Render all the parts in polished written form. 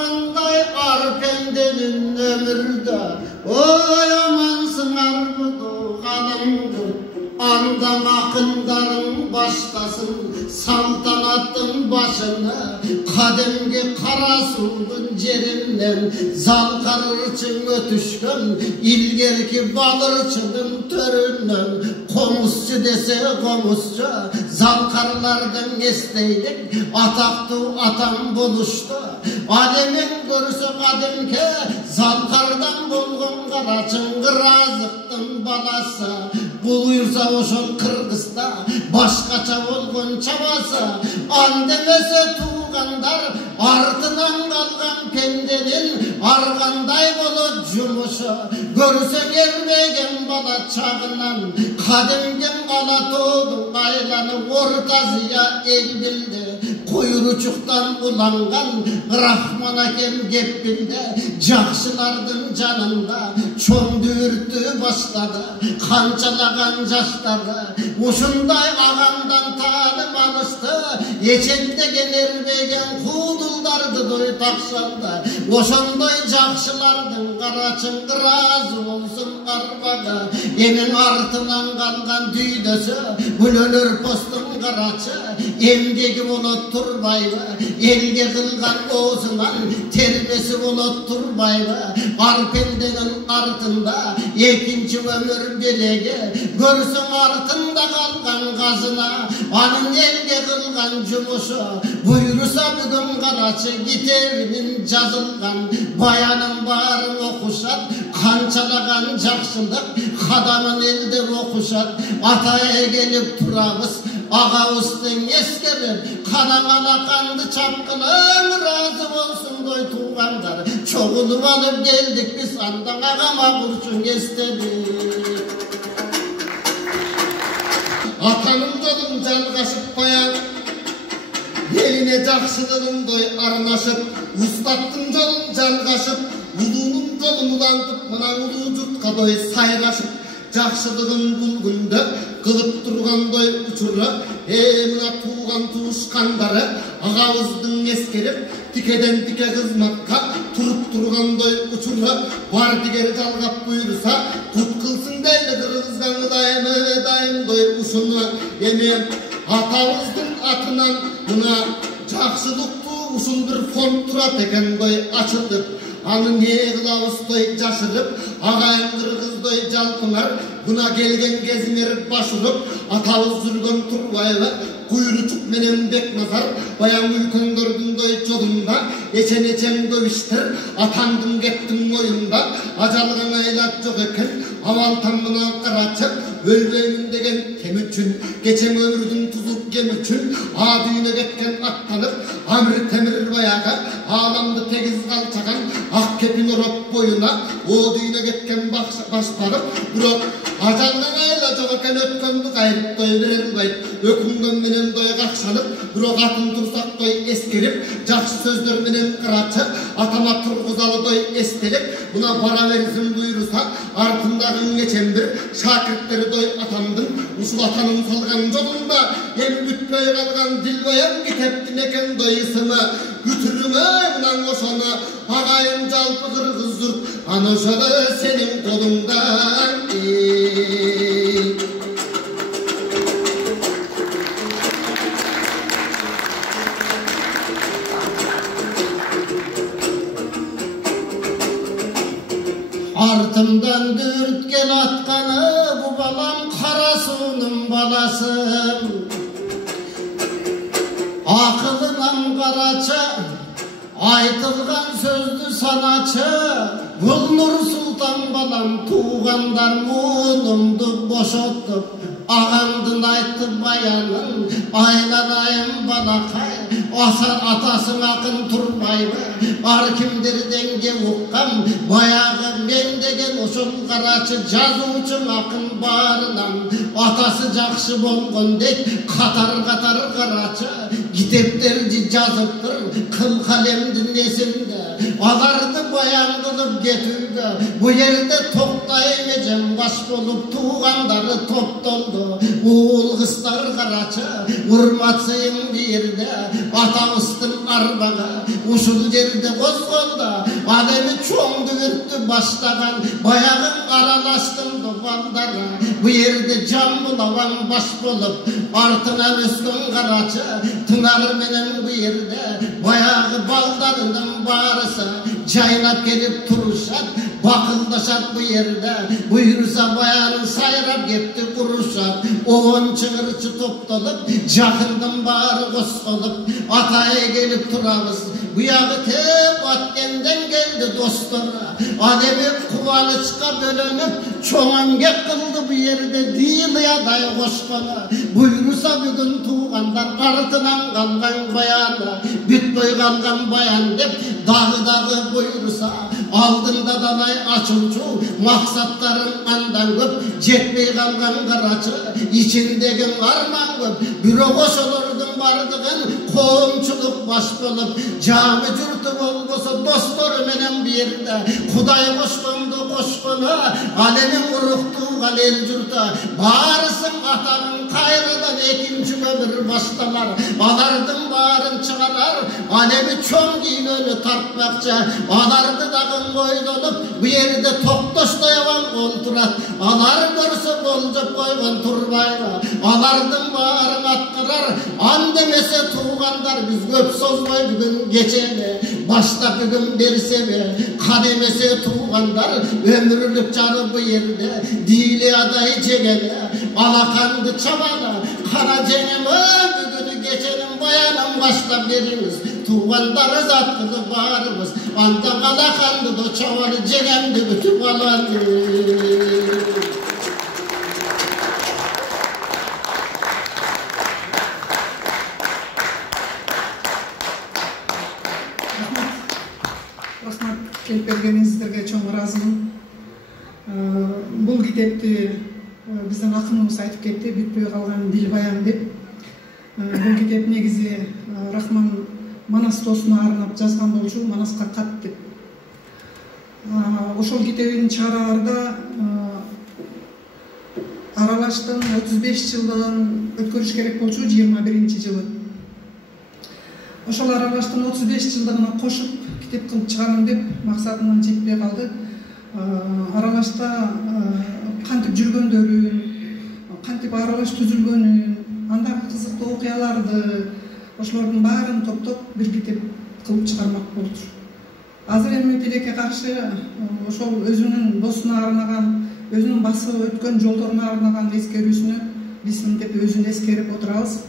Qanday arpendenin ömürde oy amansın arbudu qalındı andan akındarın baştasın saltanatın başına kademgi karasudun jerinden zalkarırçın ötüşkön ilgerki balırçının töründen komusçu dese komusçu zalkarlardan esteydik ataktı atam buluştu ademin görüsü kadimke zalkardan bulgun karaçın kırazıktın balası buluyursa oşun Kırgızda başkaça olgun çabası andemese tuğandar artıdan kalgan pendenin arganday bolu cumuşu görüse gelmegen bala çağınan kadimgen ala doğdu aylanı ortazıya el bildi kuyruçuktan ulangan Rahman Akem gepinde jakşılardın canında çoğun düğürtü başladı kançalagan jaşları uşunday ağamdan tanım alıştı yeçekte gelermegen huduldardı doy takşanda oşondoy jakşılardın karaçın razı olsun arbaga emin artından kalgan düydösü bülönür postun karaçı emdegi bulup turbaylı elge kılgan oğuzundan terbesi bulup turbaylı arpendenin artında ikinci ömür belege görsün artında kalgan gazına anın elge kılgan cumuşu buyursa bugün karaçı giderinin yazılgan bayanın bağrın okuşat kançalagan jakşılık kadamın elde okuşat ataya gelip turabız ağa üstün eskerir kanamana kandı çapkının razı olsun doy tuğanlar çoğulup alıp geldik biz andan ağama kurşun istedik atanın dolun calgaşıp bayan eline jakşılığın doy arnaşıp ustattın dolun calgaşıp ulunun dolun ulantıp mına ulu jurtka doy sayraşıp jakşılığın bulgunda kılıp durgandoy uçurra mına tuğan tuğuşkanları ağabızdın eskerip tikeden tike kızmakka turup durgandoy uçurra var digeri dalgap buyursa tut kılsın deyli kırgızganı daim doy uşunu emem atabızdın atынан buna jakşılıklı uşun bir fon turat eken doy açıldıp anı ne kılavuzdoy jaşırıp ağayın kırgızdoy jalpınar buna gelgen gezmer başırıp atabız жүргөн turbayla kuyruçuk menen beknazar bayan ülkündürdün doy çolunda eçen dövüştir atandın gettin oyunda ajalgan aylat yok eken aval tammına karaçıp ölbeymin degen kem üçün geçen ömürdün tuzuk gem üçün adüyüne getken attanıp amir temir bayaga alamdı tegiz kalçakan ak kepin orop boyuna o düğüne getken başparıp burok ajalgan aylat yok eken ötkönlü gayrıp doy verir bayıp öküngön menen doy kakşanıp burok atın tursak doy eskerip jakşı sözdör menen kıraçı atama turguzalı doy estelip buna para verirsin buyursa artındagın geçen bir şakirtleri doy atandın usul atanın salgan jolunda hem bütpey kalgan dil bayan giteptin eken doy isimi gütürüme bilan oşana ağayın jalpı kırgız jurt ana oşalı senin kolundan Artımdan dürtken atkanı bu balam Karasun'un balasım akılından karaçı aytılgan sözdü sanaçı Gül Nur Sultan balam tuğandan munumdu boşottup ağamdın aytı bayanın aylanayım balakay atasın akın turmaydı arkimdir denge ukkam bayağı men degen oşun karaçı жазуучun akın barınan atası jakşı bolgon dek katar karaçı kiteplerdi жазıptır kıl kalemdin esinde alardı bayan kılıp getürdü bu yerde toktayemeyeceğim baş bolup tuğanları top doldu uğul kızlar karaçı urmatsıyım bir yerde atabızdın arbağa, uşul yerde koskolda, alemi çoğundu öttü başlagan, bayağın aralaştım doğandara, bu yerde can bulavan baş bolup, artına üstün karaçı, tınar menen bu yerde, bayağı baldarının bağırsa, caynap gelip turuşat, bakıldaşat bu yerde, buyursa bayanın sayrap gitti kuruşat, oğun çığırçı toptalıp, jakındım bağırı koskolup, ataya gelip turabız, bu yağı tep atkenden geldi dostlara, alevi kuvanıçka bölünüp, çoğangek kıldı bu yerde, değil ya day koşkana, buyursa bugün tuğanlar, artınan kalgan bayana, bütboy kalgan bayan dep, dağı buyursa, aldında danay açılçu, maksatların andan köp, jetmey kalgan karaçı, içindeki arman köp, büro koşulurdun bardığın, koğumçuluk baş bolup, cami cürtü olmasa dostları menen bir yerde, Kuday koşkundu koşkuna, alemin uruktu galel cürtü, bağırsın atanın kayrıdan ekinci ömür baştalar, alardın bağırın çıkarar, alemi çoğun giylönü tartmakça, alardı dağın koydulup, bu yerde toktoşlayavan kolturat, alar görse bolcap koygan turbayla, alardın bağırın attırar, an demese tuğandar, biz köp sozmay bugün geçeme, başta bugün berseme, kademese tuğandar, ömürlük canı bu yerde, dili adayı çekene, alakandı çabana, kara ceneme, bugünü geçelim bayanım başta berimiz, tuğandarız attığı bağrımız, anda alakandı da çavarı cenemdi bütün alandı. Рахмат, келип бергениңиздерге чоң ыраазымын. Бул китепти биздин акыныбыз айтып кетти, бүтпөй калган дил баян деп. Бул китеп негизи Рахман Манас досуна арнап жазган болчу, Манаска кат деп. Ошол китебин чыгараарда Аралаштын 35 жылдыгын өткөрүш керек болчу, 21-жылы. Ошол Аралаштын 35 жылдыгына кошуп китеп кылып чыгарам деп максатынан жетпей калды. Аралашта кантип жүргөндөрүн, кантип Аралаш түзүлгөнүн, андагы кызыктуу окуяларды, ошолордун баарын топтоп бир китеп кылып чыгармак болчу. Азыр эми тилекке каршы ошол өзүнүн досуна арнаган, өзүнүн басып өткөн жолдоруна арнаган эскерүүсүнө биз мынтип өзүн эскерип отурабыз.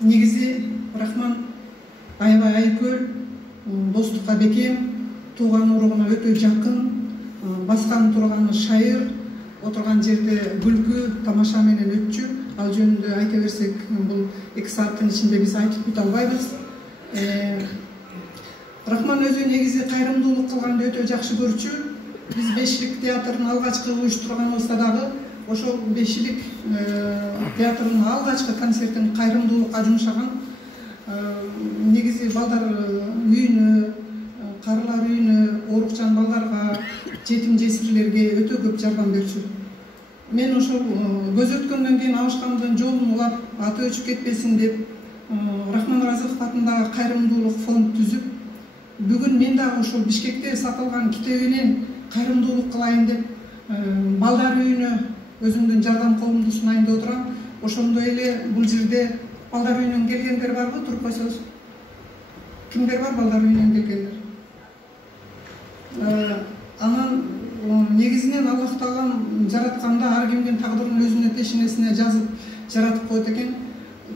Негизи Рахман аябай айкөл, достукка бекем, тууган уругуна өтө жакын, баскан турганы шайыр, отурган жерде күлкү, тамаша менен өтчү. Ал жөнүндө айта берсек, бул 2 сааттын ичинде биз айтып бүтө албайбыз. Рахман өзү негизи кайрымдуулук кылганды өтө жакшы көрчү. Биз Бешилик театрын алгачкы уюштурганыбызда дагы ошол Бешилик театрынын алгачкы концертин кайрымдуулукка жумшаган. Негизи балдар үйүнө, карылар үйүнө, оорукчан балдарга, жетим жесирлерге өтө көп жардам берчү. Мен ошол көз өткөндөн кийин абышкандын жолун улап, аты өчүп кетпесин деп, Рахман Разыков атындагы кайрымдуулук фонд түзүп, бүгүн мен дагы ошол Бишкекте сатылган китебинен кайрымдуулук кылайын деп, балдар үйүнө өзүмдүн жардам колумду сунайын деп отурам. Ошондой эле бул жерде балдар үйүнөн келгендер барбы? Туруп койсоңуз. Кимдер бар балдар үйүнөн келгендер? Анан негизинен Аллах Таалам жаратканда ар кимдин тагдырын өзүнүн пешенесине жазып жаратып койт экен.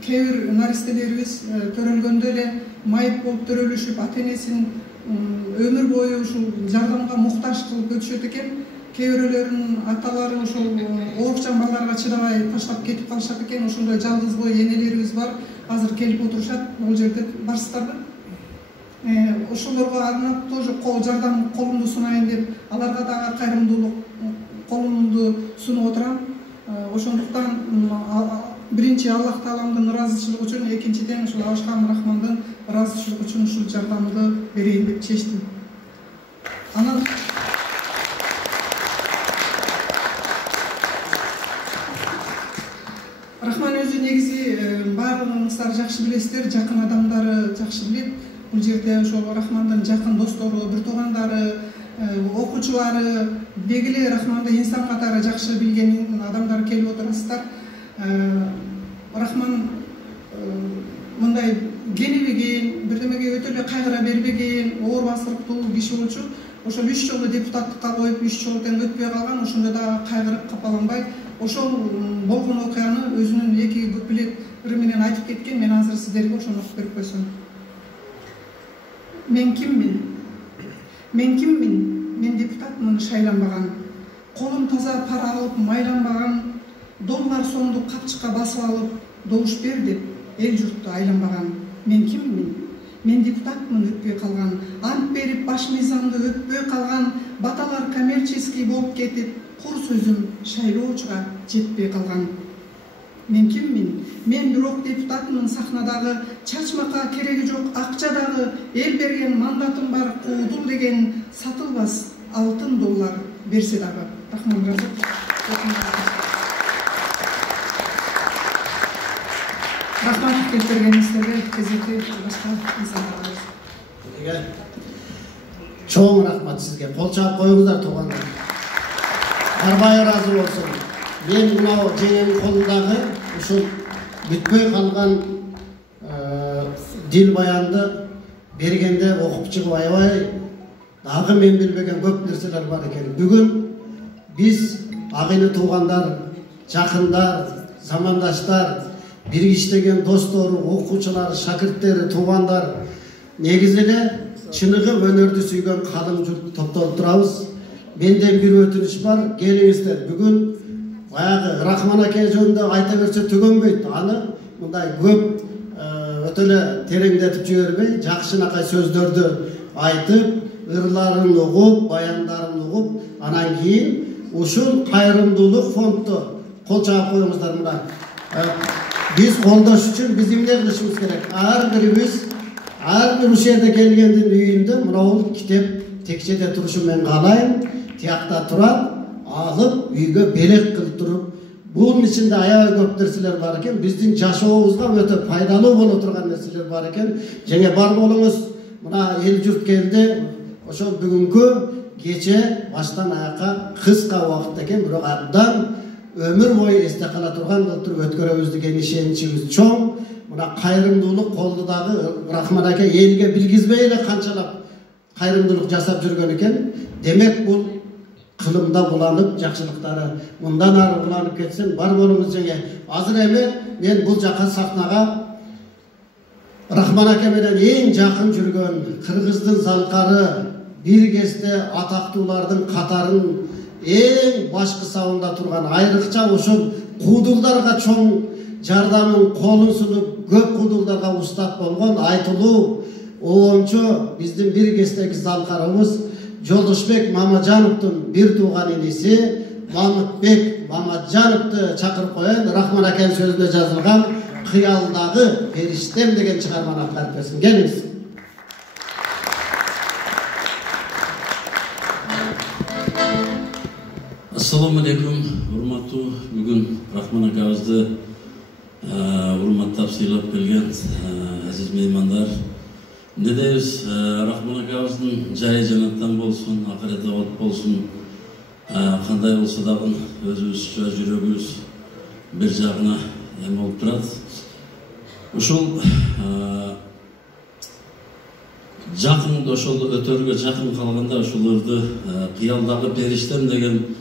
Кээ бир наристелерибиз төрөлгөндө эле майып болуп төрөлүшүп, ата-энесин өмүр бою ушул жардамга муктаж кылып өтүшөт экен. Кээ бирөөлөрүнүн аталары ошол оорукчан балдарга чыдабай таштап кетип калышат экен. Ошондой жалгыз бой энелерибиз бар. Азыр келип отурушат. Бул жерде барсыздарбы? Ошолорго арнап тоже кол жардам колумду сунайын деп, аларга дагы кайрымдуулук колумду сунуп отурам. Ошондуктан биринчи Аллах Тааламдын ыраазычылыгы үчүн, экинчиден ушул Абышкан Рахмандын ыраазычылыгы үчүн ушул жардамды берейин деп чечтим. Анан Рахман өзү негизи баардыгыңыздар жакшы жакшы билесиздер, жакын адамдары жакшы билет. Бул жерде ошо Рахмандын жакын достору, бир туугандары, окуучулары, белгилүү Рахманды инсан катары жакшы билген адамдар келип отурасыздар. Рахман мындай кенебеген, бирдемеге өтө эле кайгыра бербеген, оор басырыктуу киши болчу. Ошол 3 жолу депутаттыкка коюп, 3 жолу тең өтпөй калган, ошондо да кайгырып капаланбай, ошол болгон окуяны өзүнүн 2 куплеттери менен айтып кеткен. Мен азыр сиздерге ошону окуп берип койсом. Мен киммин? Мен депутатмын шайланбаган. Колум таза пара алып майланбаган, доллар сомду капчыкка басып алып, добуш бер деп эл журтту айланбаган. Мен киммин? Мен депутатмын өтпөй калган. Ант берип баш мыйзамды өтпөй калган, баталар коммерческий болуп кетип, кур сөзүм шайлоочуга жетпей калган. Мен киммин? Мен бирок депутатмын, сахнадагы чачмакка кереги жок акчадагы эл берген мандатым бар, куудул деген сатылбас алтын доллар берсе дагы. Рахман разы. Рахмат келтиргениңизге кезекте башка инсандар. Чоң рахмат сизге. Кол чаап коюңуздар туугандар. Арбай разы болсун. Мен мынау жеңенин колундагы ушул бүтпөй калган дил баянды бергенде окуп чыгып аябай дагы мен билбеген көп нерселер бар экен. Бүгүн биз агайны туугандар, жакындар, замандаштар, бирге иштеген достору, окуучулар, шакирттери, туугандар негизи эле чыныгы өнөрдү сүйгөн калың журт топтолуп турабыз. Менден бир өтүнүч бар, келиңиздер. Бүгүн баягы Рахман аке жөнүндө айта берсе түгөнбөйт. Аны мындай көп өтө эле тереңдетип жибербей, жакшынакай сөздөрдү айтып, ырларын угуп, баяндарын угуп, анан кийин ушул кайрымдуулук фондду кол чаап коюңуздар. Мына биз колдош үчүн биз эмне кылышыбыз керек? Ар бир ушул жерде келгендин үйүндө мынау китеп текчеде турушун мен каалайм. Тиякта турат, алып үйгө белек кылып туруп, бунун ичинде аябай көп нерселер бар экен. Биздин жашообузга өтө пайдалуу боло турган нерселер бар экен. Жеңе бар болуңуз. Мына эл журт келди. Ошол бүгүнкү кече баштан аякка кыска убакыт экен, бирок абдан өмүр бою эсте кала турган кылып туруп өткөрөбүз деген ишеничибиз чоң. Мына кайрымдуулук колду дагы Рахман аке элге билгизбей эле канчалап кайрымдуулук жасап жүргөн экен. Демек бул кылымда буланып, жакшылыктары мындан ары буланып кетсин. Бар болуңуз жеңе. Азыр эми мен бул жака сахнага Рахман аке менен эң жакын жүргөн кыргыздын залкары, бир кезде атактуулардын катарын эң башкы сабында турган, айрыкча ошол куудулдарга чоң жардамын колун сунуп, көп куудулдарга устат болгон айтылуу оончу биздин бир кездеги залкарыбыз Жолдошбек Мамаджановдун бир тууган иниси Мамытбек Мамаджановду чакырып коеюн. Рахман акенин сөзүндө жазылган Кыялдагы периштем деген чыгарманы аткарып берсин. Келиңиз. Ассаламу алейкум, урматтуу бүгүн Рахман акабызды урматтап сыйлап келген азиз меймандар. Не дейбиз, Рахман акабыздын жайы жанаттан болсун, акырети от болсун, кандай болсо дагы өзүбүзчө жүрөгүбүз бир жагына эме болуп турат. Ушул жакын, ошол өтөргө жакын калганда ушуларды Кыялдагы периштем деген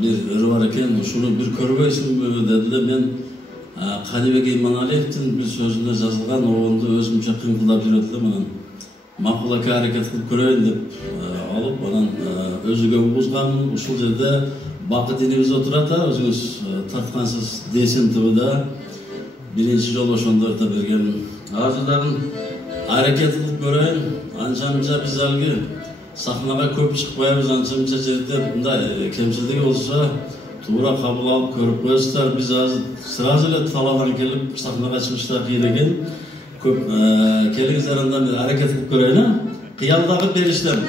бир ыры бар экен. Ушуну бир көрбөйсүңбү дедиле. Мен Канибек Иманалиевдин бир сөзүндө жазылган оонду өзүмчө кыңкылдап жүрөт элем. Анан макул аке аракет кылып көрөйүн деп алып, анан өзүгө угузганмын. Ушул жерде Бакыт инибиз отурат, өзүңүз тарткансыз Десин ТВда биринчи жолу ошондо айта бергенмин. Азыр дагы аракет кылып көрөйүн. Анча-мынча биз алги сахнага көп чыкпайбыз, анча-мынча жерде мындай кемчилдиги болсо туура кабыл алып көрүп коесуздар. Биз азыр сразу эле таладан келип сахнага чыгышта кыйын экен. Көп келиңиздер, андан бир аракет кылып көрөйүн. Кыялдагы периштем.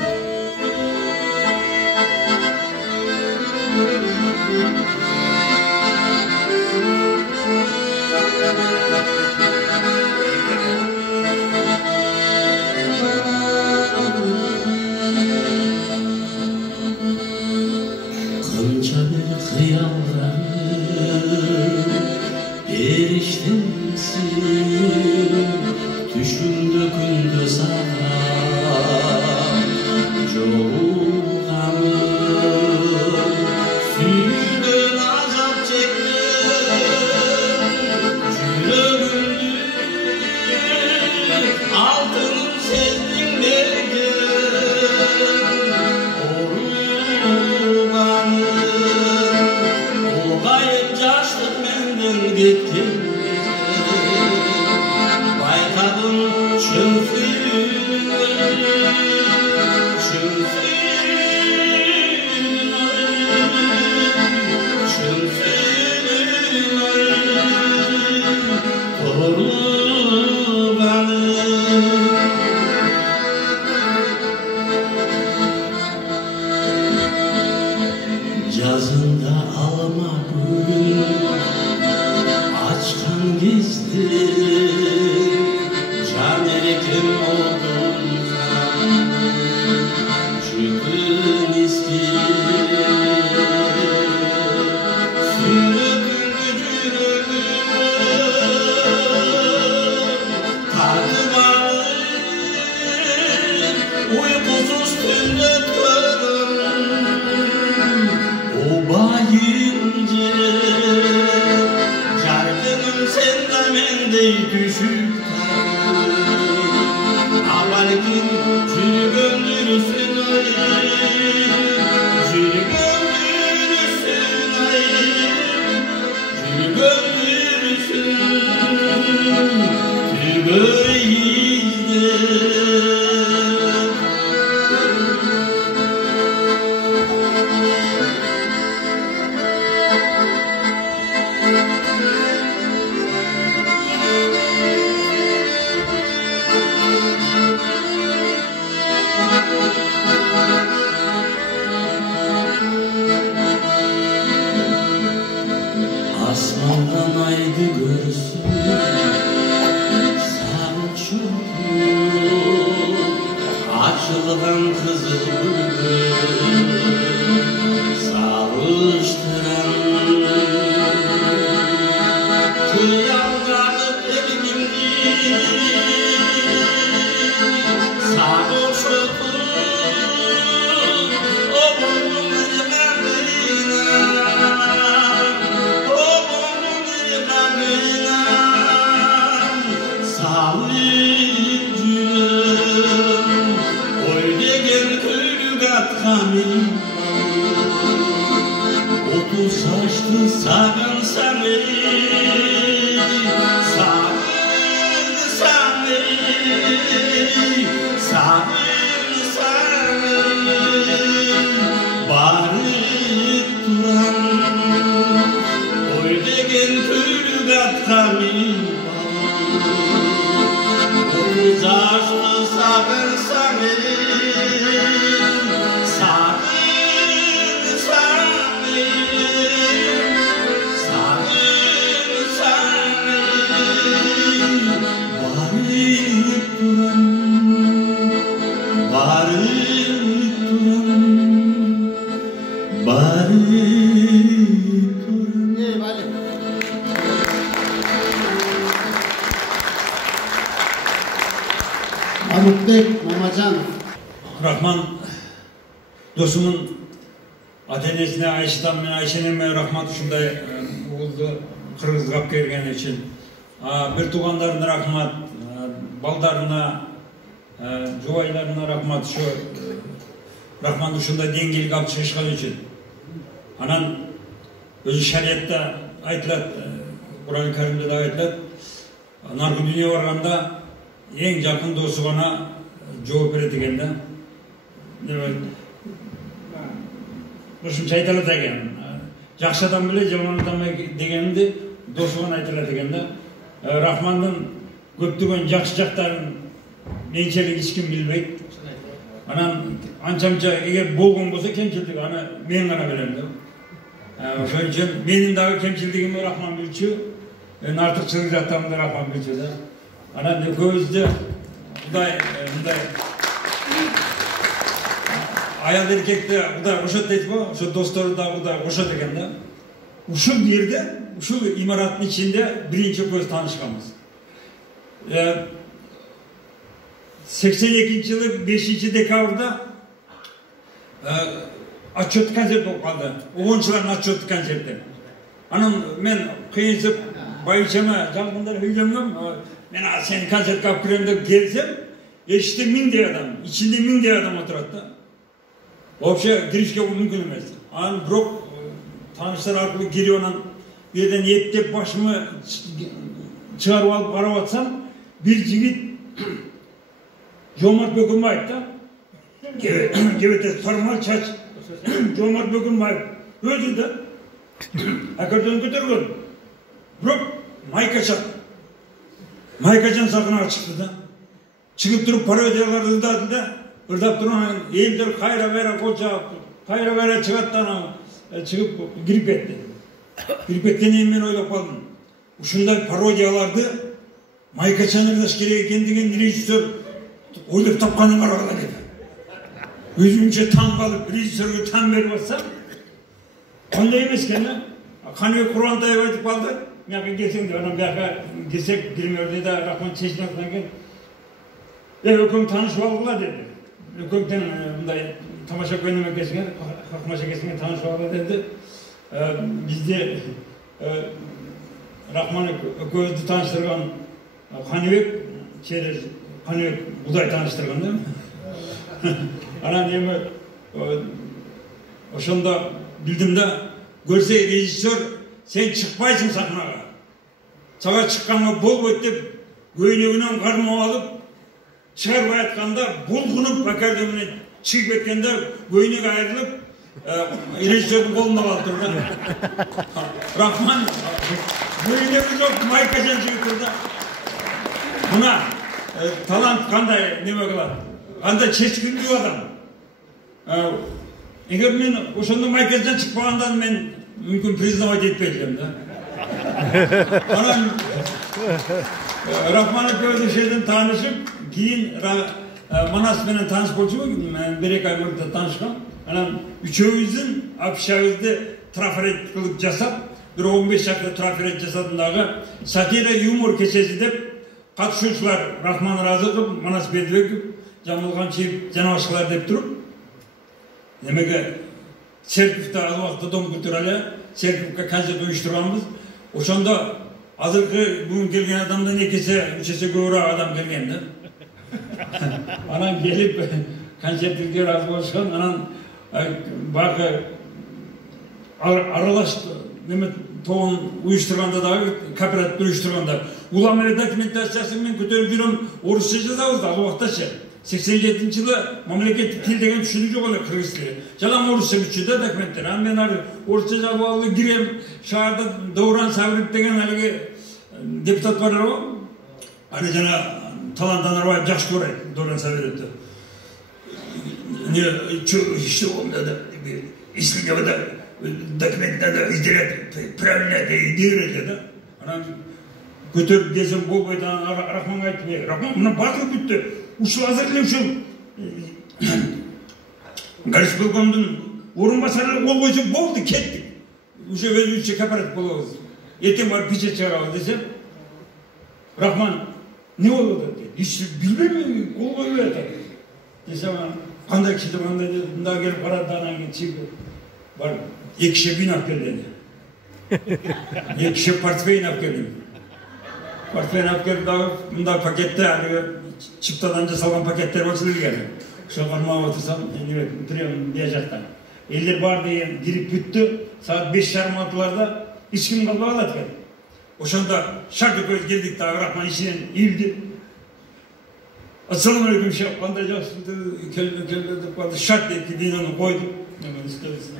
Sağlıgan kızımı savuşturan Kıyaldağı elimini savuştun Oğlumun imanına Oğlumun imanına Savuşturan Kamin otuz saçlı sarın sarı sarın sarı sarın sarı barık duran oy degen köylü kat kamin otuz saçlı sarın sarı Mahmutbek Mamacan. Rahman dostumun atenesine Ayşe'den men Ayşe'nin men rahmat şunday oldu Kırgızgap kelgen için. Bir tuğanlarına rahmat, baldarına, jubaylarına rahmat şu rahman şunday dengeli kap çıkışkan için. Anan özü şeriatta aytlat, Kur'an-ı Kerim'de de aytlat. Nargı dünya varganda en yakın dostu bana cevap veredigende. Qo'shimcha aytiladi ekan. Yaxshi odam bilan yomon odam deganimda do'stligini aytiladi ekanda. Rahmonning ko'ptagan yaxshi jaqlarini menchalik hech kim bilmaydi. Ana ancha-muncha agar bo'lgan bo'lsa kamchilik ana men gana bilaman. O'shaning uchun mening dagi kamchiligimni Rahmon bilchi, ortiqchilik jaqlarimni Rahmon bilchida. Ana ko'zda Xudoy bunday ayol erkekte Xudoy qo'shadi deydi-ku, o'sha do'stlarida Xudoy qo'shadi ekanda. O'sha yerda, o'sha imoratning ichida birinchi ko'z tanishganmiz. 82-yili 5-dekabrda отчет konsert bo'lib qoldi. O'g'inchilarning отчет konserti. Ana men qiyinsib boychama jalg'inlar uylandim. Men sen konsertga olib kiraman deb kelsam, eshitdim 1000 odam, ichida 1000 odam o'tiradi. Вообще girishga mumkin emas. An biroq tanishlar orqali giryonan bu yerdan yettep boshimni chiqarib olib qarayotsam, bir yigit Jo'mart Bökünbayevda Gevete formal chaç Jo'mart Bökünbayev o'zi da akardan ko'targan. Biroq Maykacan sahnaga chiqdi da. Chiqib turib parodiyalar ildab turgan eldir qayra vera qo'cha qayra vera chiqatdan chiqib girib ketdi. Girib ketgandan men o'ylab qoldim. Shunday parodiyalarni Maykacan izlash kerak ekan degan rejissor o'ylab topganim qarag'ala dedi. O'zimcha tan qolib rejissorga tan berib olsam, qanday emas ekan? Qani Qur'onda aytib qoldi. Men kelsang deb ana bu yoqqa kelsak girmaydi da Rahmon chechnadan keyin Öküm tanışıp aldılar dedi. Ökümden tamasha ko'ynima kesgan, qahmasha kesgan tanışıp aldılar dedi. Bizde Rahmonni ko'zni tanıştırgan Qanibek, Çerez Qanibek Buday tanıştırgan değil mi? Ana nemi oşonda bildim de görse rejissör sen çıkmaysın sahnaga. Sağa çıkkanга болбойт деп көйнөгүнөн кармап алып çıkarıp aytkanda bulgunup bakardığımını çıkıp etkende göğünük ayrılıp rejissörün koluna kalıp durdu. Rahman göğünük yok Maykacan çıkıp durdu. Buna talant kanday neme kılar? Anda çeşkin bir adam. Eğer men oşonda Maykacan çıkmagandan men mümkün priznavat etmeyeceğim de. Rahman'ın gözü şeyden tanışıp giyin Manas менен тааныш болчумун, мен бир эки ай мурда таанышкам. Анан үчөөбүздүн афишабызды трафарет кылып жасап, bir 15 шақырым трафарет жасадым дагы сатира юмор кечеси деп катышуучулар Рахман Разыков, Манас Бердибеков, Жамыл Камчиев жана башкалар деп туруп, немеге Серпів'de az vakti dom kültürele, Serpiv'e konser uyuşturganбыз. Oşanda azırkı bugün gelgen adamdan üçese göre adam gelgen de. Anan gelip konsertlerge razı boluşkan, anan bakı aralaştı. Mehmet toğun uyuşturganda da, kooperatip uyuşturganda. Ulameli dokumentasyasымен көтеріп жүрім, орысша жазабыз да, ал уақытта 87 жылы мемлекеттік тіл деген түшүнүү жок эле кыргыз тили. Жалаң орусча бүчүдө документтер. Анан мен ары орусча жазып алып кирем. Шаарда Дауран Сабиров деген алиги депутат бар го. Аны жана Талант Анарбаев жакшы көрөйт, Дауран Сабировду. Не что он надо исследовать документы надо изделять правильно идея да. Анан көтөрүп десем болбойт. Рахман айтты мне. Рахман мына батыр бүттү. Ушул азырлеуші Гарышбекомдун орынбасары кол койсо болду, кеттик. Уже өзүбүзчө кооператив болобуз. Эртең барып печать чыгарабыз десем, Рахман не болуп атат дейт. Эч билбейм, кол коюп атат. Десем, кандай киши деп андай деп, мында келип карады, анан кийин чыгып бар 2 шеп вин алып келди. 2 шеп портфейн алып келдим. Портфейн алып келип дагы мында пакетте алиги чиптадан жасалган пакеттер болчу делген. Ошо кармап отурсам, турем бер жактан. Элдер бар деген кирип бүттү. Саат 5:30-6:00 эч ким калбай калат экен. Ошондо шарт көз келдик дагы Рахман ичинен ийилди. Ассаламу алейкум шеф, кандай жакшы келди деп калды. Шарт эки винону койду. Мен истебизин.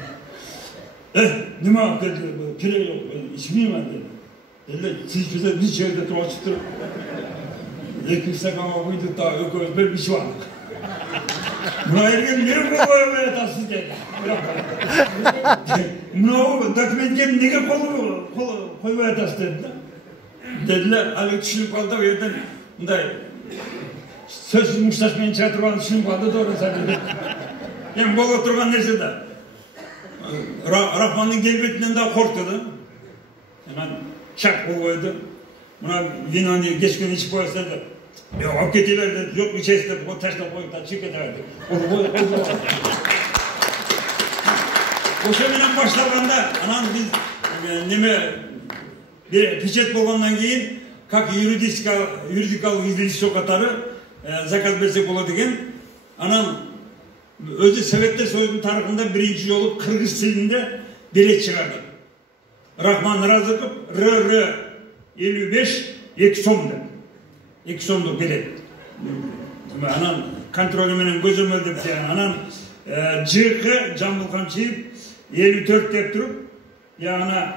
Неме алып келди? Керек жок, ичмеймин деди. Эле сиз бизе бир жерде турачыптыр. 2 стаканга куйдук да экөөбүз бир ичип алдык. Мына жерге эмне коюп атасыз деди. Мына документке эмнеге кол коюп атасыз деди да. Дедилер, али түшүнүп калды, ал жерден мындай сөз мушташ менен чыга турган түшүнүп калды, Дауран Сабиров. Эми боло турган нерсе да. Рахмандын келбетинен да коркту да. Анан чак койду. Мына винону кечкен ичип коесуз деп. Yok, alып кетелер деп, жок ичесиз деп, таштап коюп да чыгып кете берди. Ошо менен башталганда, анан биз неме печать болгондон кийин, как юридикалык изденишчи катары заказ берсек болот экен. Анан өзү Советтер Союзунун тарыхында биринчи жолу кыргыз тилинде билет чыгарды. Рахман Разыков РР 55 2 сом деп. 2 сомдук билет. Анан контроль менен көзөмөл деп, анан ЖК Жамбыл Камчиев 54 деп туруп, яна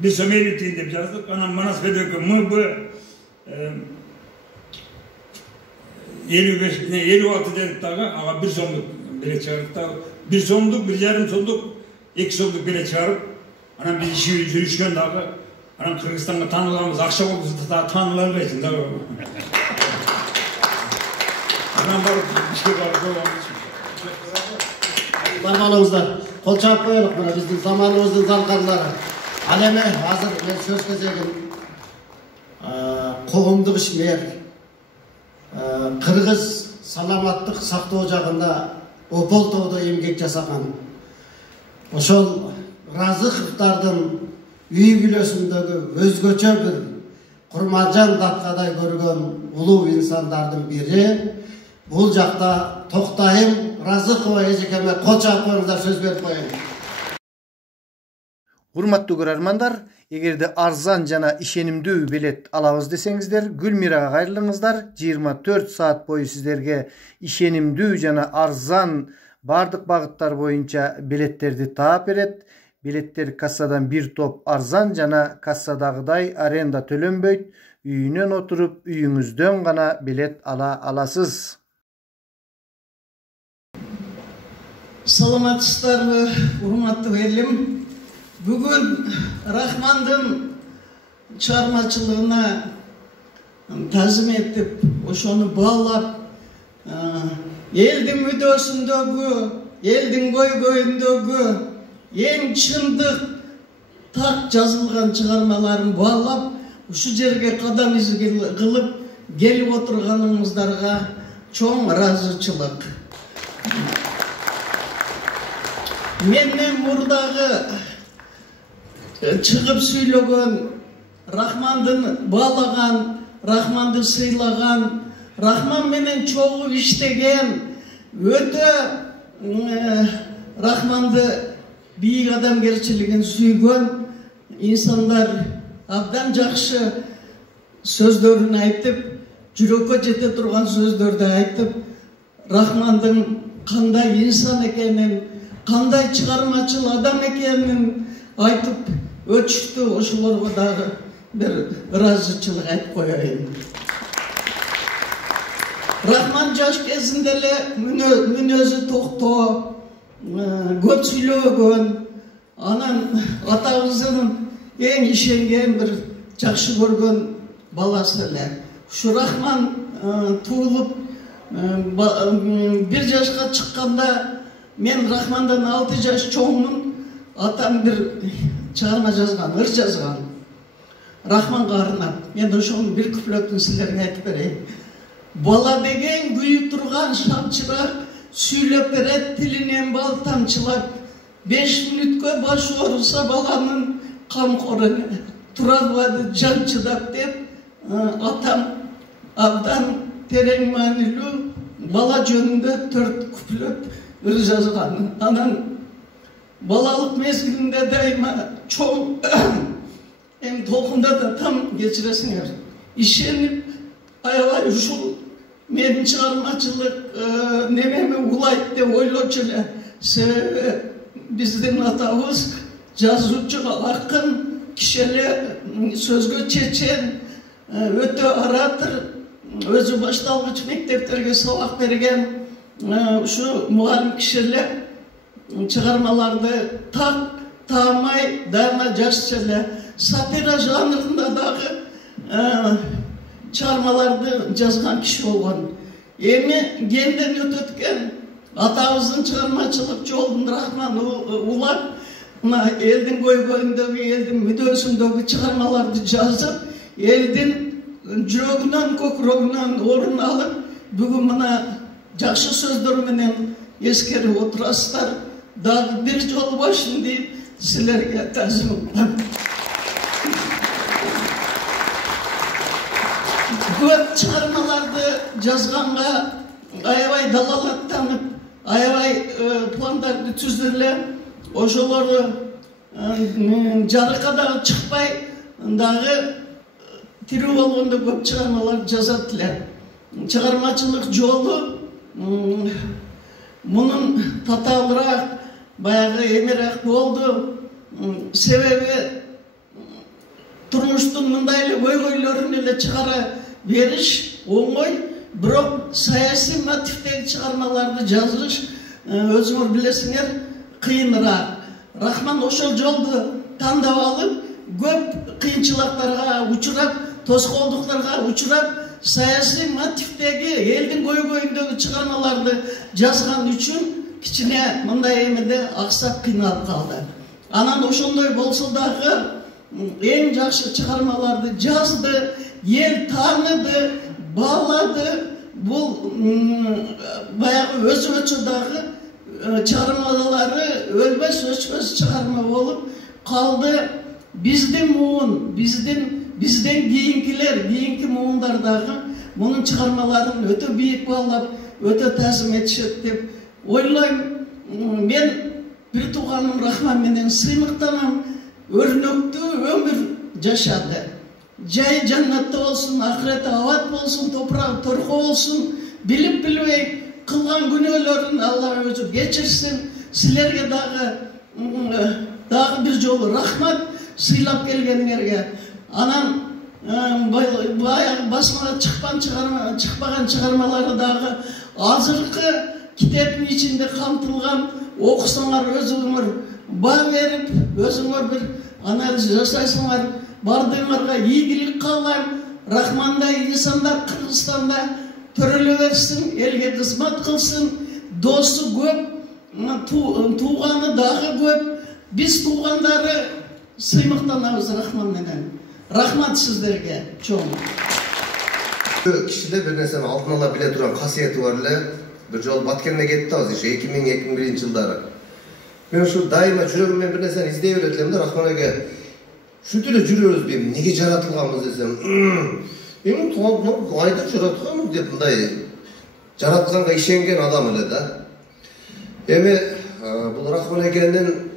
1 сом 50 тиын деп жаздык. Анан Манас Бердибеков МБ 56 дедик дагы, ага 1 сомдук билет чыгардык дагы. 1 сомдук, 1,5 сомдук, 2 сомдук билет чыгарып, анан биз ишибиз жүрүшкөн дагы. Анан Кыргызстанга таанылганбыз, акча болбосо да тааныла албайсың да. Анан барып ишке барып койгонбуз. Барманыңыздар, кол чаап коелук, мына биздин заманыбыздын залкарлары. Ал эми азыр мен сөз кезегим коомдук ишмер, кыргыз саламаттык сактоо жагында ополтоодо эмгек жасаган. Ошол Разыковдардын үй бүлөсүндөгү өзгөчө бир Курманжан Даткадай көргөн улуу инсандардын бири. Бул жакта Токтайым Разыкова эжекеме кол чаап коюңуздар, сөз берип коеюн. Урматтуу көрөрмандар, эгерде арзан жана ишенимдүү билет алабыз десеңиздер, Гүлмирага кайрылыңыздар. 24 саат бою сиздерге ишенимдүү жана арзан бардык багыттар боюнча билеттерди таап берет. Билеттер кассадан bir топ арзан жана кассадагыдай аренда төлөнбөйт. Үйүнөн отуруп, үйүңүздөн гана билет ала аласыз. Саламатсыздарбы, урматтуу элим. Бүгүн Рахмандын чыгармачылыгына тазым этип, ошону баалап, elдің мүддөсіндегі, elдің көйгөйүндөгү ең чындык так жазылган чыгармаларын баалап, ушу жерге кадам из кылып келип отурганыңыздарга чоң ыраазычылык. Менден мурдагы чыгып сүйлөгөн, Рахмандын баалаган, Рахманды сыйлаган, Рахман менен чогуу иштеген, өтө Рахманды бийик адамгерчилигин сүйгөн инсандар абдан жакшы сөздөрүн айтып, жүрөккө жете турган сөздөрдү айтып, Рахмандын кандай инсан экенин, кандай чыгармачыл адам экенин айтып өтүштү. Ошолорго дагы бир ыраазычылык айтып коеюн. Рахман жаш кезинде эле мүнөзү токтоо, көп сүйлөгөн, анан атабыздын эң ишенген бир жакшы көргөн баласы эле. Ушу Рахман туулуп бир жашка чыкканда, мен Рахмандан 6 жаш чоңмун. Атам бир чыгарма жазган, ыр жазган. Рахманга арнап, мен ошонун бир куплетин силерге айтып берейин. Бала деген күйүп турган шамчырак, сүйлөп берет тилинен бал тамчылап. 5 мүнөткө баш ооруса баланын камкору тура албады жан чыдап деп, атам абдан терең маанилүү бала жөнүндө 4 куплет ыр жазган. Анан балалык мезгилинде дайыма чоң эми толкунда да там кечиресиңер. Ишенип, аябай ушул менин чыгармачылык немеме улайт деп ойлочу эле. Себеби биздин атабыз жазуучуга акын, киши эле, сөзгө чечен, өтө оратор, өзү башталгыч мектептерге сабак берген, ушу мугалим киши эле. Чыгармаларды так таамай дайыма жашчу эле. Сатира жанрында дагы чыгармаларды жазган киши болгон. Эми кенден өтөткөн атабыздын чыгармачылык жолун Рахман улап, мына элдин көйгөйүндөгү, элдин мүддөсүндөгү чыгармаларды жазып, элдин жүрөгүнөн, көкүрөгүнөн орун алып, бүгүн мына жакшы сөздөр менен эскерип отурасыздар. Дагы бир жолу башын дейт силерге тазим. Көп чыгармаларды жазганга аябай далалаттанып, аябай пландарды түзүп эле, ошолорду жарыкка дагы чыкпай, дагы тирүү болгондо көп чыгармалар жазат эле. Чыгармачылык жолу мунун татаалыраак, баягы эмерээк болду. Себеби турмуштун мындай эле көйгөйлөрүн эле чыгара бериш оңой, бирок саясий мотивдеги чыгармаларды жазыш, өзүңөр билесиңер, кыйыныраак. Рахман ошол жолду тандап алып, көп кыйынчылыктарга учурап, тоскоолдуктарга учурап, саясий мотивдеги, элдин көйгөйүндөгү чыгармаларды жазган үчүн кичине мындай эмеде аксап кыйналып калды. Анан ошондой болсо дагы эң жакшы чыгармаларды жазды, эл тааныды, баалады. Бул баягы өзгөчө дагы чыгармалары өлбөс өчпөс чыгарма болуп калды. Биздин муун, бизден кийинкилер, кийинки муундар дагы мунун чыгармаларын өтө бийик баалап, өтө таазим этишет деп ойлойм. Мен бир тууганым Рахман менен сыймыктанам. Өрнөктүү өмүр жашады. Жай жаннатта болсун, ахирети абат болсун, топурагы торко болсун. Билип билбей кылган күнөөлөрүн Алла өзү кечирсин. Силерге дагы бир жолу рахмат сыйлап келгениңерге. Анан баягы басмага чыкпаган чыгармалары дагы азыркы китептин ичинде камтылган. Окусаңар өзүңөр баа берип, өзүңөр бир анализ жасайсыңар. Бардыгыңарга ийгилик каалайм. Рахмандай инсандар Кыргызстанда төрөлө берсин, элге кызмат кылсын, досу көп, туғаны дағы көп. Biz туғандары сыймыктанабыз Рахман менен. Рахмат сиздерге чоң. Кишиде бир нерсени алдын ала биле турган касиети бар эле. Бир жолу Баткенге кетти азыр 2000-2001 жылдары. Мен ушу дайыма жүрөгүммен бир нерсени издей берет элем да, Рахман эге. Ушинтип эле жүрөбүз, мен неге жаратылганбыз десем, эми айда жаратканмын деп мындай жаратканга ишенген адам эле да. Эми бул Рахман эгенин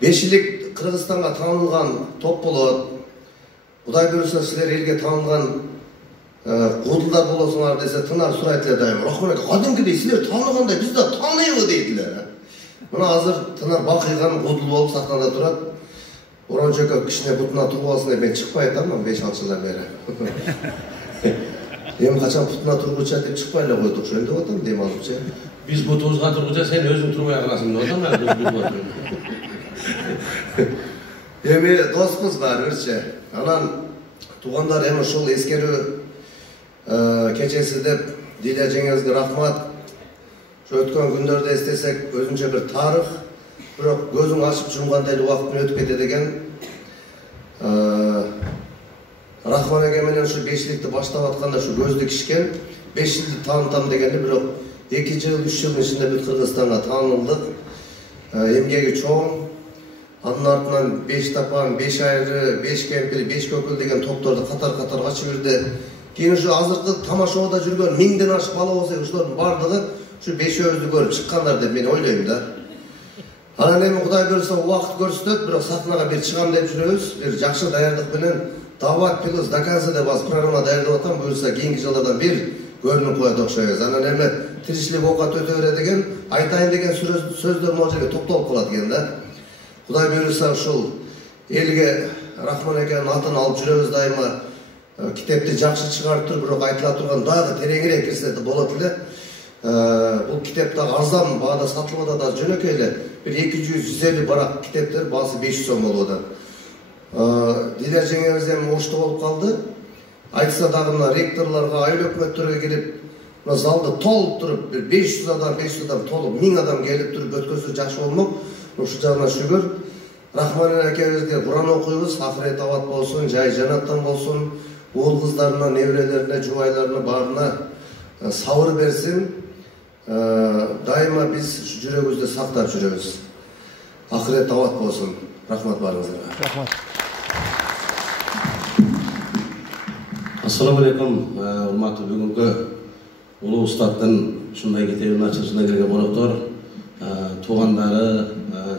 Бешилик Кыргызстанга таанылган топ болот. Кудай буйруса силер элге таанылган куудулдар болосуңар десе тынар сурайт эле дайым. Рахман эге кадимкидей силер таанылгандай биз да тааныйбы дейтилер. Мына азыр тынар бакыйган куудул болуп сактанда турат. Орончөкө кичине бутуна туруп алсын деп мен чыкпай атамын 5-6 жылдан бери. Эми качан бутуна тургуча деп чыкпай эле койдук, ошентип деп атам дем алыпчы. Биз бутубузга тургуча сен өзүң турбай каласың деп атам. Эми доспуз барбырчы. Анан туугандар эми ушул эскерүү кечеси деп Дилия жеңеңизге рахмат. Өткөн күндөрдө эстесек өзүнчө бир тарых, бирок көзүң ачып жумгандай убакыттын өтүп кетет экен. Рахман эге менен ушу 5-ликти баштап атканда ушу көздү кишкен 5 жылды таанытам дегенде бирок 2 жыл 3 жылдын ичинде бүт Кыргызстанга таанылдык. Эмгеги чоң. Анын артынан 5 тапан, 5 айры, 5 кемпир, 5 көкүл деген топторду катар-катар качып жүрдү. Кийин ушу азыркы тамашабада жүргөн 1000ден ашык бала болсо, ушулардын бардыгы ушу 5-өзү көрүп чыккандар деп мен ойлойм да. Анан эми Кудай буйруса убакыт көрсөтөт, бирок сахнага бир чыгам деп жүрөбүз. Бир жакшы даярдык менен Дават плюс до конца деп аз программа даярдап атам. Буйруса кийинки жылдардан бир көрүнүп коет окшойбуз. Анан эми тиричилик оокат өтө берет экен, айтайын деген сөздөр могу жерге топтолуп калат экен да. Кудай буйруса ушул элге Рахман экенин атын алып жүрөбүз дайыма. Китепти жакшы чыгарып туруп, бирок айтыла турган дагы тереңирээк кирсе болот эле. Бул китеп дагы арзан баада сатылып атат, жөнөкөй эле. Бир 200-150 барак китептер баасы 500 сом болуп атат. Дилия жеңеңиз эми ошто болуп калды. Айтса дагы мына ректорлорго, айыл өкмөттөргө келип, мына залды толуп туруп, 500 адам толуп, 1000 адам келип туруп өткөзсө жакшы болмок. Ушул жагына шүгүр. Рахман экебизге Куран окуйбуз, ахирет абад болсун, жай жанаттан болсун, уул кыздарына, неберелерине, жубайларына баарына сабыр берсин. Дайыма биз жүрөгүбүздү сактап жүрөбүз. Ахирет абад болсун. Рахмат баарыңыздарга. Рахмат. Ассаламу алейкум, урматтуу бүгүнкү улуу устаттын ушундай китебинин ачылышына келген коноктор, туугандары,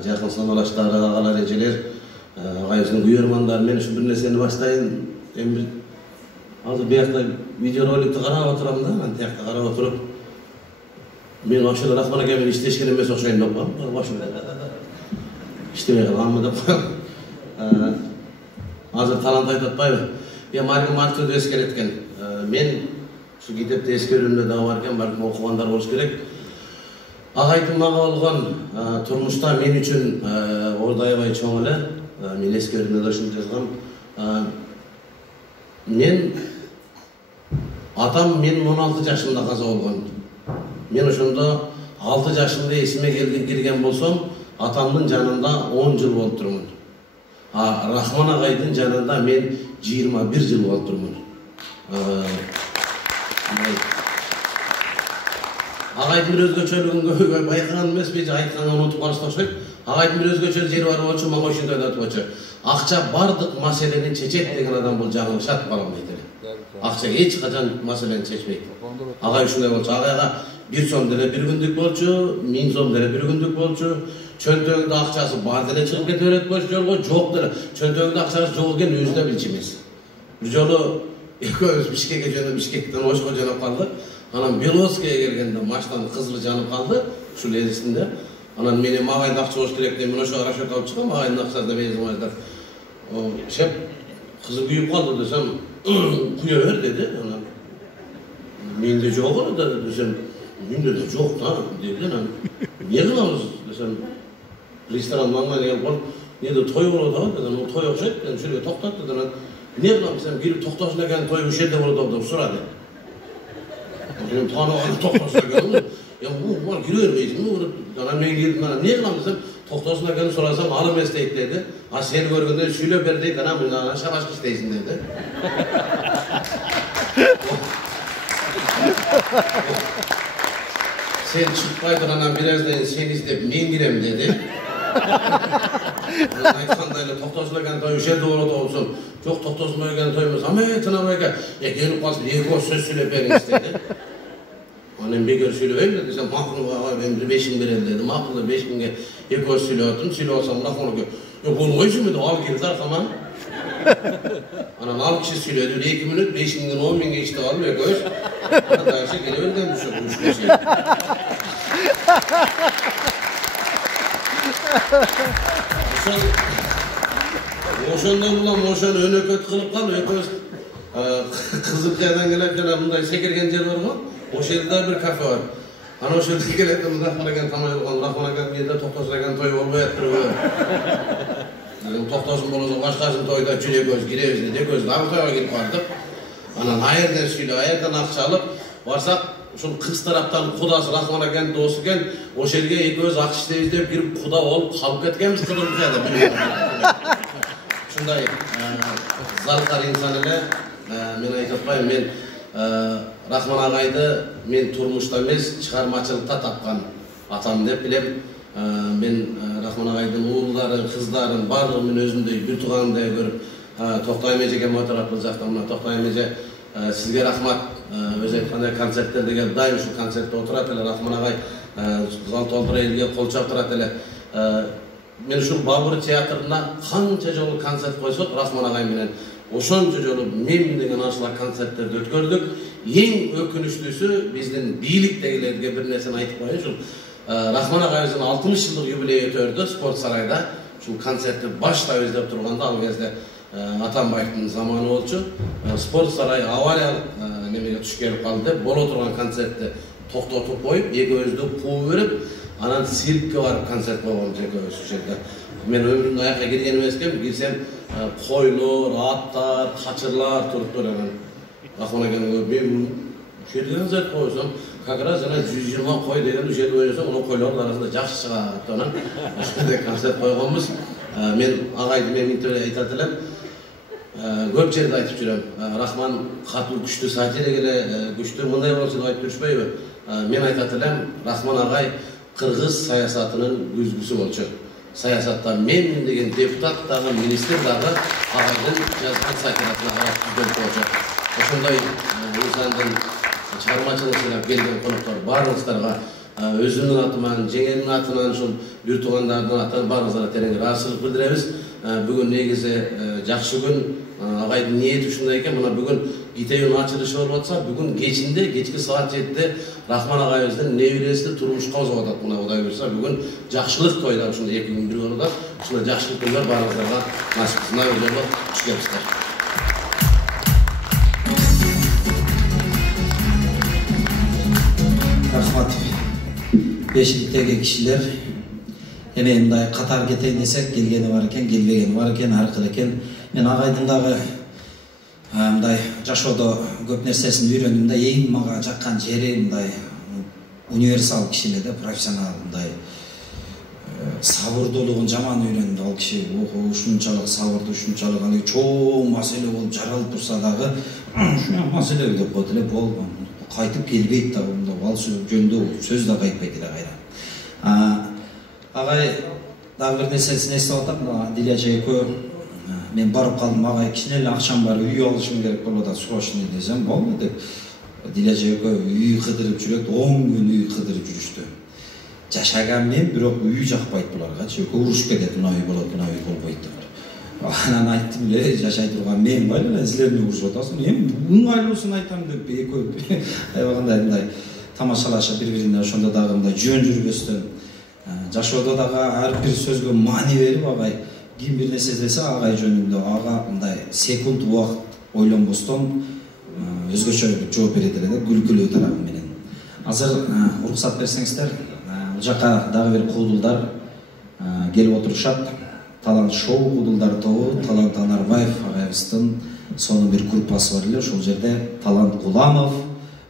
жакын саналаштары, агалар, эжелер, агайыбыздын күйөрмандары, мен ушу бир нерсени баштайын. Эми азыр биякта видеороликти карап отурам да, мен тиякта карап отуруп, мен вообще Рахман экемен иштешкен эмес окшойм деп коем. Вообще иштебей калганмы деп коем. Азыр талант айтып атпайбы? Маргин Мартинді ескерет экен. Мен ушу китепти эскерүүмдө дагы бар экен, балким окугандар болуш керек. Агайдын мага болгон турмушта мен үчүн орду аябай чоң эле. Мен эскерүүмдө да ушуну жазгам. Мен атам мен 16 жашымда каза болгон. Мен ошондо 6 жашымда эсиме келген болсом, атамдын жанында 10 жыл болуп турмун. Рахман агайдын жанында мен 21 жыл болуп турмун. Агайдын бир өзгөчөлүгүн байкаган эмеспи, айтканын унутуп калышты окшойт. Агайдын бир өзгөчө жери бар болчу, мага ошондой айтып атчы. Акча бардык маселени чечет деген адам бул жаңылышат балам дейт эле. Акча эч качан маселени чечпейт. Агай ушундай болчу. Агайга 1 сом деле 1 күндүк болчу, 1000 сом деле 1 күндүк болчу. Чөнтөгүндө акчасы бар деле чыгып кете берет болчу, жолго жок деле. Чөнтөгүндө акчасы жок экен өзү да билчү эмес. Бир жолу экөөбүз Бишкекке жөнөп, Бишкектен Ошко жөнөп калдык. Анан Беловскийге келгенде машинанын кызылы жанып калды, ушул эсинде. Анан менин агайда акча болуш керек деп мен ошо расчет алып чыккам, агайдын акчасы да бензин айтат. Шеп кызы күйүп калды десем, куя бер деди. Анан менде жок эле десем, менде да жок да деди. Анан эмне кылабыз десем, ресторан маңына келип калып, эмне той болот да дедим, ол той окшойт, ушул жерге токтот дедим. Эмне кылам десем, келип токтошун экен той ушул жерде болот деп сурады. Benim tanığım toktosuna geldim. Ya bu var giriyor muyum? Bana ne geldi bana ne kılam desem toktosuna gelip sorarsam alım esneyip dedi. Ha seni görgünde söyle ver deyip bana bunu aşağı başka isteysin dedi. Sen çıkmaydın anam birazdan seni izleyip men girem dedi. Aytqandayla toktosuna gelip toy üşel doğru da olsun. Çok toktosuna gelip toyumuz. Ama tınam eke. Gelip kalsın iki söz söyleyip verin istedi. Annem bir kere söyleyeyim dedi. Sen makını ben bir 5 bin verelim dedim. Makını 5 binge iki söz söylüyordum. Söylüyorsam bırak onu ki. Ya bunu koysun muydu? Al girdi arkama. Anam al kişi söylüyordu. 2 minut 5 binden 10 binge işte almıyor koyuz. Ana da şey gene öyle demiş o. Üç beşi. Moşondan ulan moşon önü kötü kılıp kaldı. Ököz Kızılkaya'dan gelirken bunday sekergen yer var mı? O şehirde bir kafe var. Ana o şehirde gelirken Rahmanagan tamay olgan, Rahmanagan bir yerde toktosulagan toy olmaya ettiriyor. Dedim toktosun bolasa başkasının toyda çüle göz gireyiz dedi. Göz daha toyga girip vardık. Ana ayerden söylüyor, ayerden akça alıp varsak şu kız taraftan kudası Rahmanagan dostu iken o şehirge iki göz akış izleyip girip kuda olup kalıp ketkenmiz Kızılkaya'da. Şunday zalkar insan ile men aytapayım men Rahman ağaydı men turmuşta emес çıkarmachılıkta tapkan atam dep bilem. Men Rahman ağaydın oğulları, kızların barlığı men özümдөй bir tuğanday görüp Toktay Mece'ge motorap bulacakta mına Toktay Mece sizge rahmat öz aytkanday konsertlerde gelip daim şu konsertte oturat ele Rahman ağay zal tolduра elge kol çaptırat ele. Men şu Babur teatrında kança jolu konsert koysok Rahman ağay menen oşonca jolu men degen aşılar konsertlerdi ötkördük. Ең өкүнүчтүүсү биздин бийликтегилерге бир нерсени айтып коеюн. Ушул Rahman ağayыбыздын 60 жылдык юбилей өтөрдү спорт сарайда. Ушул концертти баштап издеп турганда ал кезде Атамбаевдин заманы болчу. Спорт сарай авариялык немеге туш келип калды деп боло турган концертти токтотуп коюп, экөөбүздү пул берип, анан циркке барып концерт болгон экөөбүз ушул жерде. Мен өмүрүмдө аякка кирген эмес экен, кирсем койлор, аттар, качырлар туруптур анан. Rahmanagan'ı ben şeyden zat koysam, kakra sana 120 koy dedim, şeyde oynasam, onu koyların arasında жақсы çıkarttı onun. Şöyle konsept koyğanımız, men ağaydı men internette aytadılar. Көп жерде айтып жүрөм. Rahman катуу күчтүү сатира келе, күчтүү мындай болсо айтып жүрбөйбү? Мен айтатылам, Rahman ağay Кыргыз саясатынын күзгүсү болчу. Саясатта мен деген депутат дагы, министр дагы ağaydын жазган сатирасына карап түзгөн болчу. Ошондой өзүнүн чыгармачылык сыйлап келген коноктор баарыңыздарга өзүмдүн атыман, жеңемдин атынан, ушул бир туугандардын атынан баарыңыздарга терең ыраазычылык билдиребиз. Бүгүн негизи жакшы күн, агайдын ниети ушундай экен. Мына бүгүн Гитейдин ачылышы болуп атса, бүгүн кечинде, кечки саат 7-де Rahman агайыбыздын небереси турмушка озуп атат. Мына Кудай буйрса, бүгүн жакшылык тойда ушундай 2 күн бир болот. Ушундай жакшылык күндөр баарыңыздарга насип кылсын. Жолго туш келипсиздер. Rahmat. Beşikteki kişiler hemen mындай katar keteyim desek gelgeni var eken, gelbegeni var eken, arkıl eken. Men ağaydınдағы мындай жашоодо көп нерсесин үйрөндүм да, эң мага жаккан жери мындай универсал кишилерде, профессионал мындай сабырдуулугун жаман үйрөндүм. Ал киши ушунчалык сабырдуу, ушунчалык аны чоң маселе болуп жаралып турса дагы, ушуна маселе деп коет эле болду. Кайтып келбейт да, ал жөнүндө сөз да кайтпайт эле кайра. Агай дагы бир нерсесин эстеп атам, Дилежа экөө мен барып калдым, агай кичине эле акчам бар, үй алышым керек болуп атат, срочный десем, болду деп. Дилежа экөө үй кыдырып жүрөт, 10 күн үй кыдырып жүрүштү. Жашаган мен, бирок үй жакпайт буларга, экөө урушуп кетет, мына үй болот, мына үй болбойт деп. Анан айттым эле, жашай турган мен байлы, силерни урушуп атасың, эми ыңгайлуусун айтам деп экөө аябагандай мындай тамашалашып бири-бирине ошондо дагы мындай жөн жүрбөстөн, жашоодо дагы ар бир сөзгө маани берип, агай ким бир нерсе десе агай жөнүндө ага мындай секунд убакыт ойлонбостон өзгөчө бир жооп берет эле да, күлкүлүү тарабы менен. Азыр уруксат берсеңиздер, бул жака дагы бир куудулдар келип отурушат. Талант шоу куудулдар тобу, Талант Анарбаев агайыбыздын сонун бир группасы бар эле. Ошол жерде Талант Куламов,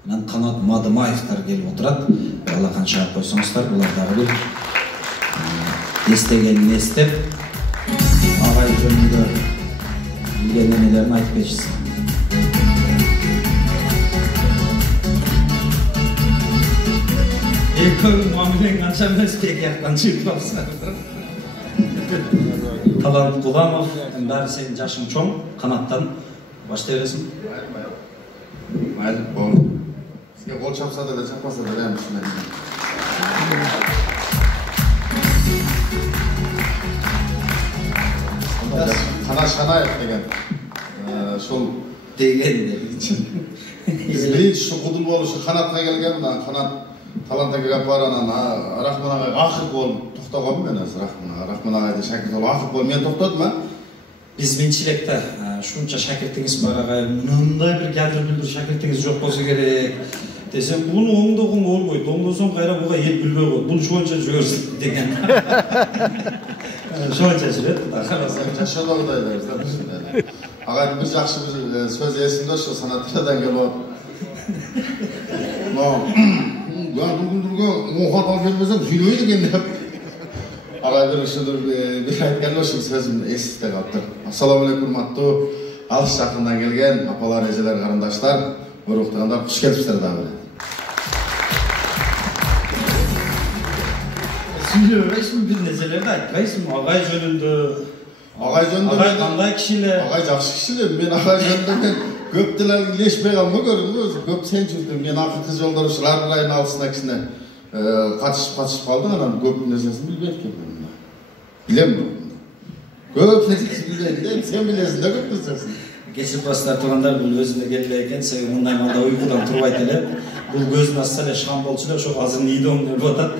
анан Канат Мадымаевтар келип отурат. Алакан чыгып койсоңуздар, булар дагы бир эстегенин эстеп, агай жөнүндө билген эмелерин айтып кетишsin. Eköyün muamelenin kança emez pek yaktan çıkıp alsa. Talant Gulamov, bari senin yaşın çoğun, Kanattan başlayabilirsin. Mayli, boldu. Sizge kol çapsa da çapmasa da veremizsin. Kanat Şanayev degen, şol Деген biz hiç şu kudul boluşu Kanat'a gelgen, Kanat Talanta gelip baranan Rahman ağay akıp olup toxtagam men az Rahman ağayda şakir olup akıp olup men toxtadım. Biz minçilikte şunça şakirtiniz var ağay, mындай bir geldir bildir şakirtiniz yok bolsa gerek desem, bunu oңдогун olboyt, oңдосоң кайра буга ел билбей коет, bunu şonça жүрөсүң деген. Şonça жүрөт, Жашоодогудай Ağayın bir жақсы bir söz esimde şu sanatçıdan gelip ben bugün muhat al gelmesem söyleyeydik endi. Ağay bir şudur bir aytkan şu sözüm esiste kaldı. Assalamu aleykum hurmatlı alış жақындан келген apalar, ejeler, qarindaşlar, uruqtagandar hoş gelipsizler dagы. Söyleyebeysin bir nezelerdi aytpayсың, ağay jönündө. Ağay jönündө Ağay qanday kişiler? Ağay жақсы kişiler. Men ağay jönündө men köptiler leşpey kalma görün özü. Köp sen çüzdüm. Men akı kız yolları şuların ayın altısına kişine kaçışıp kaldım. Anam köp nesesini bilbeyken ben. Bilem mi? Köp nesesini bilbeyken sen bilesin de köp nesesini. Geçip baslar tuğanlar бұл өзіне келілейкен, себебі мұндай малда ұйқыдан тұрбай телеп, бұл көзін асса ле шам болчылы, шо азын идом деп отат.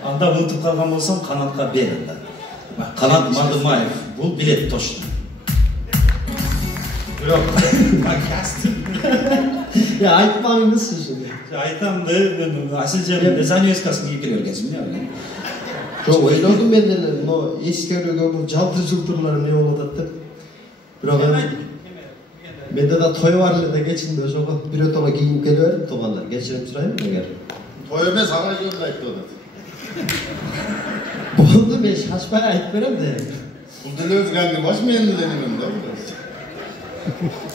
Анда ұмытып қалған болсам, Канатқа бер анда. Канат Мадымаев, бұл билет точно. Жоқ, кастинг. Ya айтпаңыз şimdi. Айтам да, Асылжан занавескасын киіп келе бергенсің не? Жоқ, ойладым мен деле, но ескерүүгө бул жалты жылтырлар не болуп атат деп. Бирок менде да той бар эле да кечинде ошого бирөтөгө кийинип келе бердим туугандар. Кечирим сурайын эгер. Той эмес, агай жөнүндө айтып атат. Болду, мен шашпай айтып берем де. Бул деле өз гаңгы баш менин деле немен да.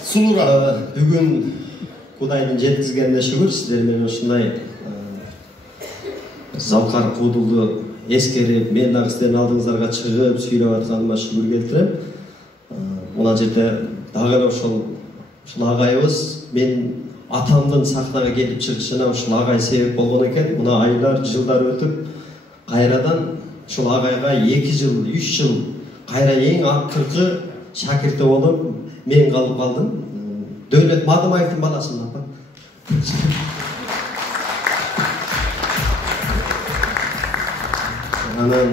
Сулура. Бүгүн Кудайдын жеткизгенине шүгүр, сиздер менен ушундай залкар куудулду эскерип, мен дагы сиздердин алдыңыздарга чыгып сүйлөп атканыма шүгүр келтирем. Мына жерде дагы эле ошол агайыбыз мен атамдын сахнага келип чыгышына ушул агай себеп болгон экен. Мына айлар, жылдар өтүп, кайрадан ушул агайга 2 жыл, 3 жыл кайра эң акыркы шакирти болуп мен калып калдым. Дөөлөт Мадымаевдин баласымын апа. Анан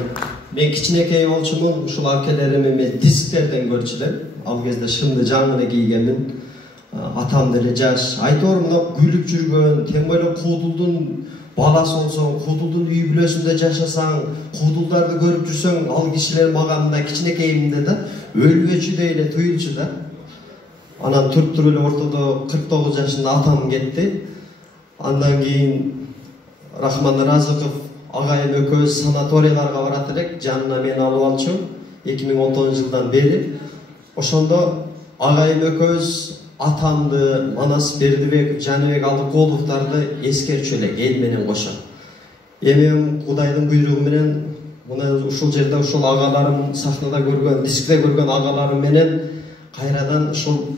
мен кичинекей болчумун, ушул акелерим эме дисктерден көрчү элем. Ал кезде шымды жаңыны кийгенмин. Атам деле жаш. Айтор мына күлүп жүргөн, тең эле куудулдун баласы болсоң, куудулдун үй бүлөсүндө жашасаң, куудулдарды көрүп жүрсөң, ал кишилер мага мындай кичинекейимде да өлбөчүдөй эле туюлчу да. Анан туруп эле ортодо 49 жашында атам кетти. Андан кийин Рахман Разыков агайым экөөбүз санаторияларга барат элек, жанына мени алып алчу 2010 жылдан бери. Ошондо агайым экөөбүз атамды, Манас Бердибеков, Жаныбек Алдыкуловдарды эскерчү элек эл менен кошо. Эми Кудайдын буйругу менен мына ушул жерде ушул агаларым сахнада көргөн, дискте көргөн агаларым менен кайрадан ушул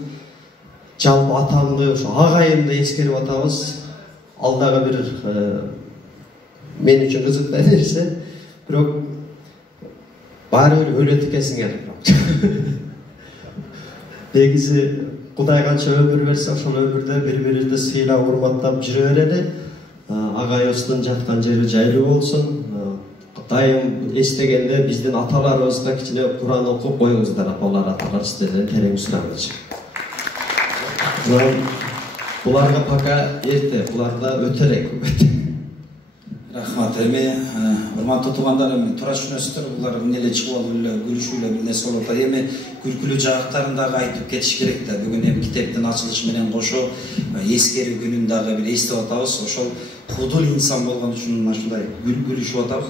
жалпы атамды, ушул агайымды эскерип атабыз. Ал дагы бир мен үчүн кызыктуу нерсе, бирок баары бир өлөт экенсиңер. Негизи Кудай канча өмүр берсе, ошол өмүрдө бири-бирибизди сыйлап, урматтап жүрө берели. Агайыбыздын жаткан жери жайлуу болсун. Дайым эстегенде биздин аталарыбызга кичине Куран окуп коюңуздар, апалар, аталар, сиздерден терең сурагычы. Буларга пока эрте, буларда өтөрөк. Рахмат. Эми урматтуу туугандар, эми туура түшүнөсүздөр, булар эмне эле чыгып алып эле күлүшүү эле бир нерсе болуп атат. Эми күлкүлүү жактарын дагы айтып кетиш керек да. Бүгүн эми китептин ачылышы менен кошо эскерүү күнүн дагы бир эстеп атабыз. Ошол кудул инсан болгон үчүн ушундай күлүшүп атабыз.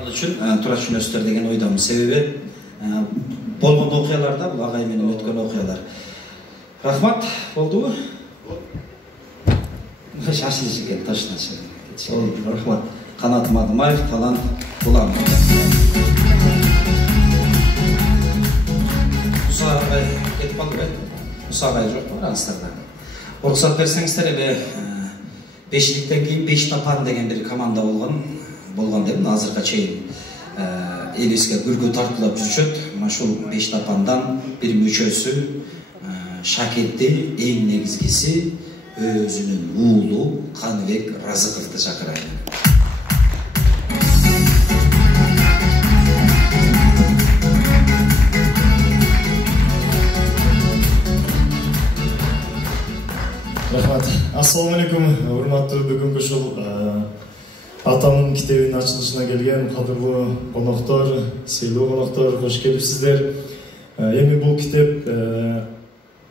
Ал үчүн туура түшүнөсүздөр деген ойдомун. Себеби болгон окуяларда бул агай менен өткөн окуялар. Рахмат, болдубу? Шашылыш экен, точно. Рахмат. Канат Мадымаев, Талант Буланов. Усагай кетип калды. Усагай жок арасында. Уруксат берсеңиздер, эми бешиликтен кийин 5 тапан деген бир команда болгон деп азыркыга чейин элибизге күлгү тартуулап жүрүшөт. Ушул 5 тапандан бир мүчөсү шакирти эң негизгиси өзүнүн уулу Каныбек Разыковду чакырайын. Рахмат. Ассаламу алейкум, урматтуу бүгүнкү ушул атамдын китебинин ачылышына келген кадырлуу коноктор, сыйлуу коноктор, кош келипсиздер. Эми бул китеп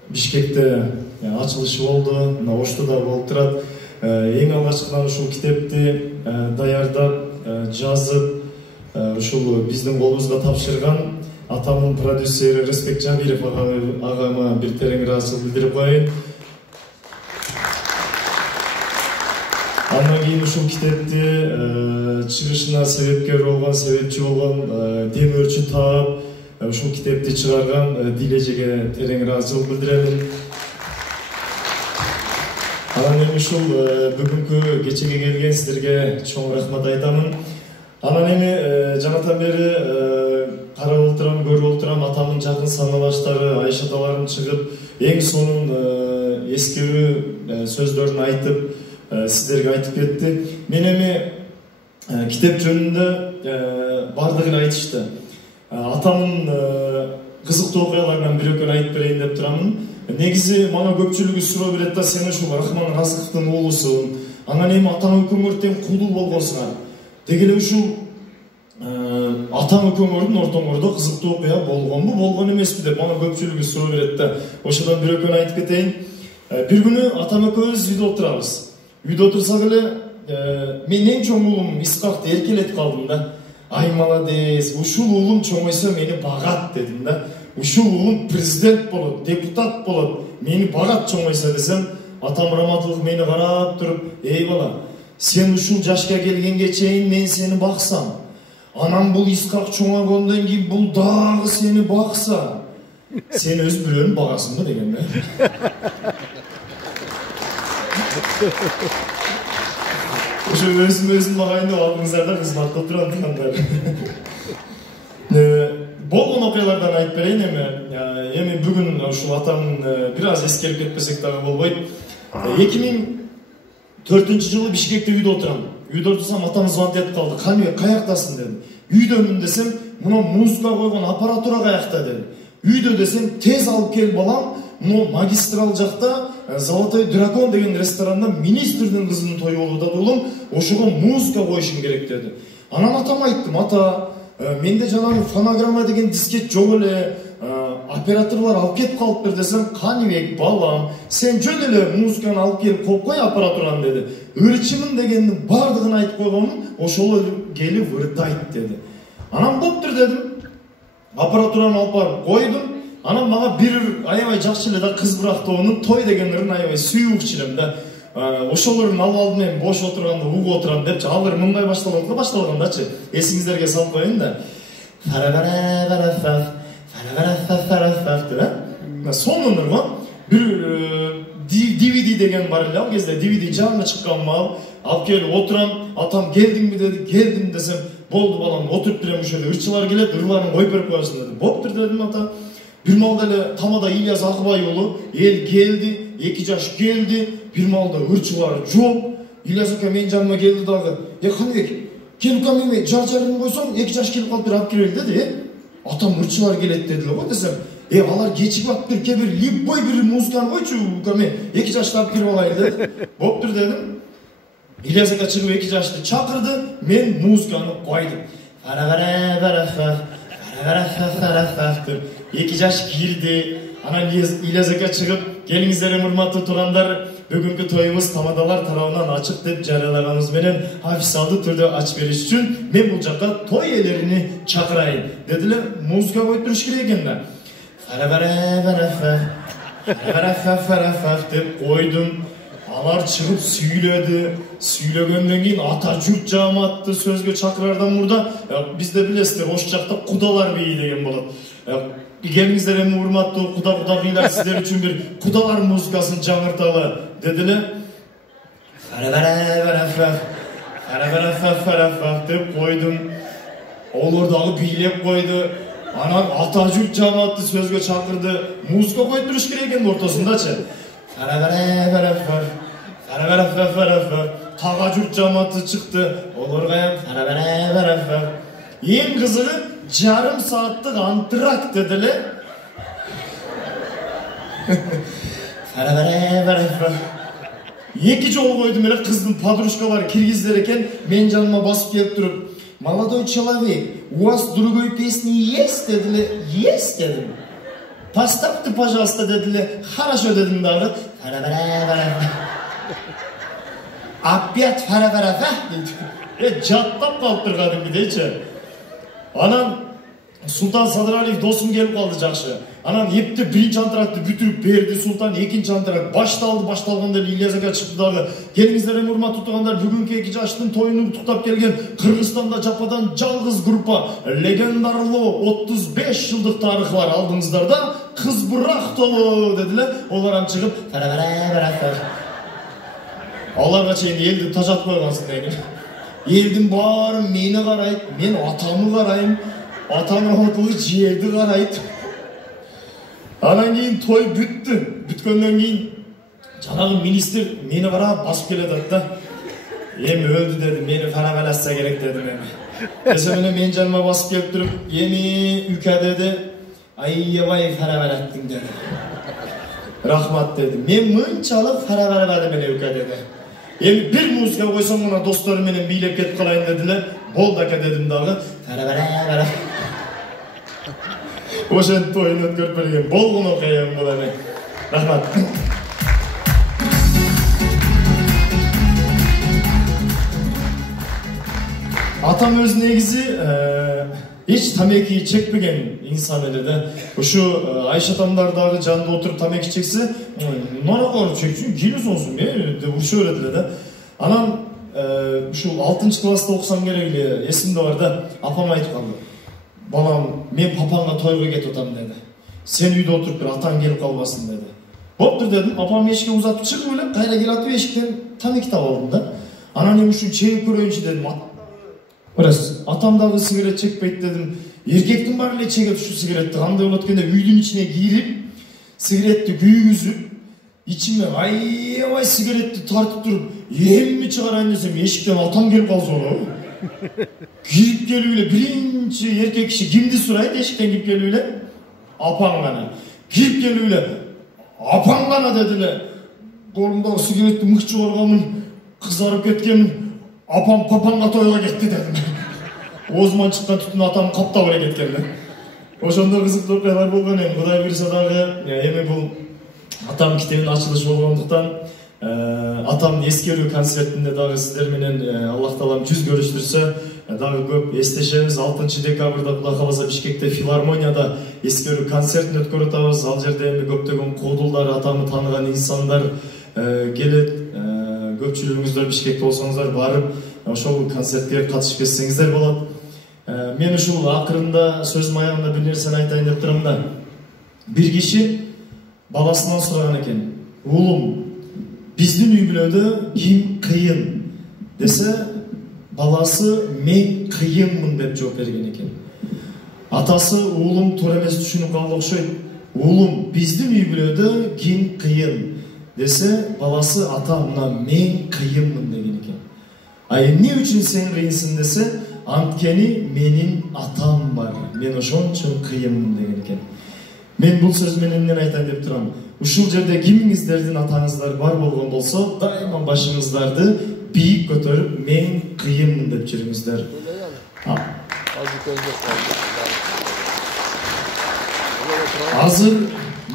Бишкекте ачылышы болду, мына Ошто да болуп турат. Эң алгачкыдан ушул китепти даярдап, жазып, ушул биздин колубузга тапшырган атамдын продюсери Респект Жабиров агама бир терең ыраазычылык билдирип коеюн. Андан кийин ушул китепти чыгышына себепкер болгон, себепчи болгон Демирчи таап ушул китепти чыгарган Дилежеге терең ыраазычылык билдиремин. Анан эми ушул бүгүнкү кечеге келген сиздерге чоң рахмат айтамын. Анан эми жанатан бери карап отурам, көрүп отурам, атамдын жакын саналаштары, айшаталарым чыгып, эң сонун эскерүү сөздөрүн айтып, сиздерге айтып кетти. Мен эми китеп жөнүндө бардыгын айтышты. Атамдын кызыктуу окуяларынан бир экөөнү айтып берейин деп турамын. Негизи мага көпчүлүгү суроо берет да, сен ушул Рахман Разыковдун уулусуң, анан эми атаң экөөңөр тең кудул болгонсуңар. Деги эле ушул атаң экөөңөрдүн ортоңордо кызыктуу окуя болгонбу, болгон эмеспи деп мага көпчүлүгү суроо берет да. Ошодон бир экөөнү айтып кетейин. Бир күнү атам экөөбүз үйдө отурабыз. Үйдө отурсак эле мен эң чоң уулум Исхакты эркелетип калдым да. Ай молодец, ушул уулум чоңойсо мени багат дедим да. Ушул уулум президент болот, депутат болот, мени багат чоңойсо десем, атам Раматулов мени карап туруп, эй бала, сен ушул жашка келгенге чейин мен сени баксам, анан бул Исхак чоңойгондон кийин бул дагы сени бакса, сен өз бирөөнү багасыңбы деген да. Ошо өзүм багайын деп алдыңыздар да, кызматта турам тугандар. Болгон окуялардан айтып берейин эми бүгүн ушул атамдын бир аз эскерип кетпесек дагы болбойт. 2004-жылы Бишкекте үйдө отурам. Үйдө отурсам атам звонок этип калды. Каныбек каяктасың дедим. Үйдөмүн десем, мына музыка койгон аппаратура каякта деди. Үйдө десем, тез алып кел балам, мына магистрал жакта Золотой дракон деген ресторанда министрдин кызынын тою болуп атат улум, ошого музыка коюшум керек деди. Анан атама айттым, ата, менде жанагы фонограмма деген дискет жок эле, операторлор алып кетип калыптыр десем, Каныбек балам, сен жөн эле музыканы алып келип коюп кой аппаратураны деди. Ырчымын дегендин бардыгын айтып койгонмун, ошол келип ырдайт деди. Анан боптур дедим. Аппаратураны алып барып койдум. Анан мага бир аябай жакшы эле да Кыз Бурактоонун той деген ырын аябай сүйүүчү элем да. Ошол ырын алып алдым, мен бош отурганда угуп отурам депчи. Ал ыр мындай башталгандачы. Эсиңиздерге салып коеюн да. Сонун ыр го. Бир DVD деген бар эле, ал кезде DVD жаңы чыккан мал. Алып келип отурам, атам келдиңби деди, келдим десем, болду балам, отуруп берем, ошол ырчылар келет, ырларын коюп берип коесуң деди. Боптур дедим ата. Бир малда эле Тамада Ильяс Акбай уулу эл келди, 2 жаш келди, бир малда ырчылар жок. Ильяс ака менин жаныма келди дагы. Каныбек, келип кал менен жар-жарын койсоң, 2 жаш келип калып алып келели деди. Атам ырчылар келет деди го десем. Алар кечип атыптыр, кебир любой бир музыканы койчу, каме 2 жашты алып келип алайын деди. Боптур дедим. Илязака чыгып 2 жашты чакырды, мен музыканы койдум. Деп 2 жаш кирди. Анан Илязака чыгып, келиңиздер урматтуу туугандар, бүгүнкү тоюбуз тамадалар тарабынан ачык деп жарыялаганыбыз менен официалдуу түрдө ачып бериш үчүн мен бул жакка той ээлерини чакырайын дедилер. Музыка коюп туруш керек экен да. Деп койдум. Алар чыгып сүйлөдү. Сүйлөгөндөн кийин ата журт жамаатты сөзгө чакырардан мурда бизде билесиздер, ош жакта кудалар бейи деген болот. Келиңиздер эми урматтуу кудагыйлар, сиздер үчүн бир кудалар музыкасын жаңырталы дедилер. Деп койдум. Олар дагы бийлеп койду. Анан ата журт жамаатты сөзгө чакырды. Музыка коюп туруш керек экен ортосундачы. Тага журт жамааты чыкты. Оларга эң кызыгы жарым сааттык антракт дедилер. Эки жолу койдум эле, кыздын подружкалары киргиздер экен, мен жаныма басып келип туруп, молодой человек, у вас другой песни есть дедилер. Есть дедим. Поставьте, пожалуйста, дедилер. Хорошо дедим дагы. Опять дейт. Жаттап калып тургадымгидейчи. Анан Султан Садыралиев досум келип калды жакшы. Анан эптеп биринчи антрактты бүтүрүп берди Султан, экинчи антракт башталганда Илязака чыкты дагы. Келиңиздер эми урматтуу туугандар, бүгүнкү 2 жаштын тоюну куттуктап келген Кыргызстанда жападан жалгыз группа легендарлуу 35 жылдык тарыхы бар алдыңыздарда кыз бырак толу дедилер. Олар чыгып аларга чейин элди тажатып койгонсуң деген. Элдин баары мени карайт, мен атамы карайм. Атамın ortalığı ciğerdi karaydı. Anan keyin toy büttü. Bütkönden keyin Жанагы министр мени карап басып келет атты. Эми өлдү дедим, мени карабаласа керек дедим эми. Эсе менен мен жаныма басып келип туруп, эми үкө деди. Аябай карабалаттың деди. Рахмат дедим. Мен мынчалык карабалбадым эле үкө деди. Эми бир музыка койсоң мына досторум менен бийлеп кетип калайын дедилер. Болду ака дедим дагы. Карабала. Ошентип тоюн өткөрүп берген болгон окуя бул эми. Рахмат. Атам өз негизи эч тамеки чекпеген инсан эле да. Ушу Айша атамдар дагы жанында отуруп тамеки чексе, наракар чекчү кийин сонсун деп урушуп берет эле да. Анан ушул 6-класста окусам керек эле, эсимде бар да. Апам айтып калды. Балам, мен папаңга тойго кетип атам деди. Сен үйдө отуруп бир атаң келип калбасын деди. Боптур дедим, апам эшикке узатып чыгып эле, кайра келатып эшиктен тамеки таап алдым да. Анан эми ушун чегип көрөйүнчү дедим. Раз, атам дагы сигарет чекпейт дедим. Эркектин баары эле чегет ушу сигаретти. Кандай болот экен деп үйдүн ичине кирип, сигаретти күйгүзүп, ичиме аябай сигаретти тартып туруп, эмми чыгарайын десем, эшиктен атам келип калса болобу? Кирип келип эле биринчи эркек киши кимди сурайт эшиктен кирип келип эле? Апаң гана. Кирип келип эле, апаң гана деди эле. Колумдагы сигаретти мыкчып алганмын, кызарып кеткенмин. Апам папаңга тойго кетти дедим. Оозуман чыккан түтүн атам каптап эле кеткен эле. Ошондо кызыктуу окуялар болгон эми. Кудай буйруса дагы эми бул атам китебинин ачылышы болгондуктан атамдын эскерүү концертинде дагы сиздер менен Аллах таалам жүз көрүштүрсө дагы көп эстешебиз. 6 декабрда Кудай кааласа Бишкекте филармонияда эскерүү концертин өткөрүп атабыз. Ал жерде эми көптөгөн куудулдар, атамды тааныган инсандар келет. Көпчүлүгүңүздөр Бишкекте болсоңуздар барып ошол концертке катышып кетсеңиздер болот. Мен ушул акырында сөз маягында бир нерсени айтайын деп турам да. Бир киши баласынан сураган экен. Уулум, биздин үй бүлөдө ким кыйын десе, баласы мен кыйынмын деп жооп берген экен. Атасы уулум туура эмес түшүнүп калды окшойт. Уулум, биздин үй бүлөдө ким кыйын десе, баласы ата мына мен кыйынмын деген экен. А эмне үчүн сен кыйынсың десе, анткени менин атам бар. Мен ошон үчүн кыйынмын деген экен. Мен бул сөз менен эмне айтайын деп турам. Ушул жерде кимиңиздердин атаңыздар бар болгон болсо, дайыма башыңыздарды biik көтөрүп, мен кыйынмын деп жүрүңүздөр. Азыр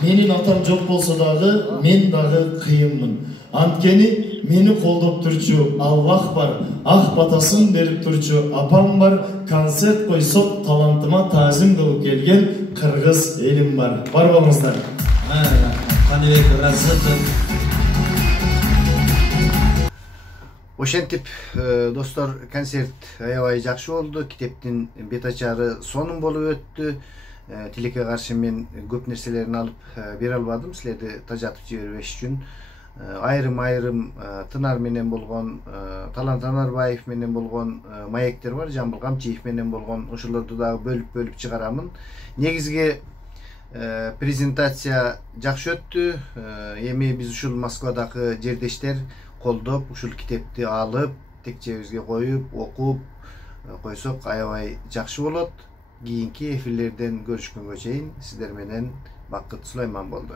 менин атам жок болсо дагы, мен дагы кыйынмын. Анткени мени колдоп турчу Аллах бар, ак батасын берип турчу апам бар, концерт койсок талантыма таазим кылып келген кыргыз элим бар. Бар болуңуздар. Каныбек ыраазы. Ошентип достор, концерт аябай жакшы болду. Китептин бет ачары сонун болуп өттү. Тилекке каршы мен көп нерселерин алып бере албадым силерди тажатып жибербеш үчүн. Айрым Тынар менен болгон, Талант Анарбаев менен болгон маектер бар, Жамбыл Камчиев менен болгон, ошолорду дагы бөлүп чыгарамын. Негизги презентация жакшы өттү. Эми биз ушул Москвадагы жердештер колдоп, ушул китепти алып, текчебизге коюп, окуп койсок аябай жакшы болот. Кийинки эфирлерден көрүшкөнгө чейин сиздер менен Бакыт Сулайман болду.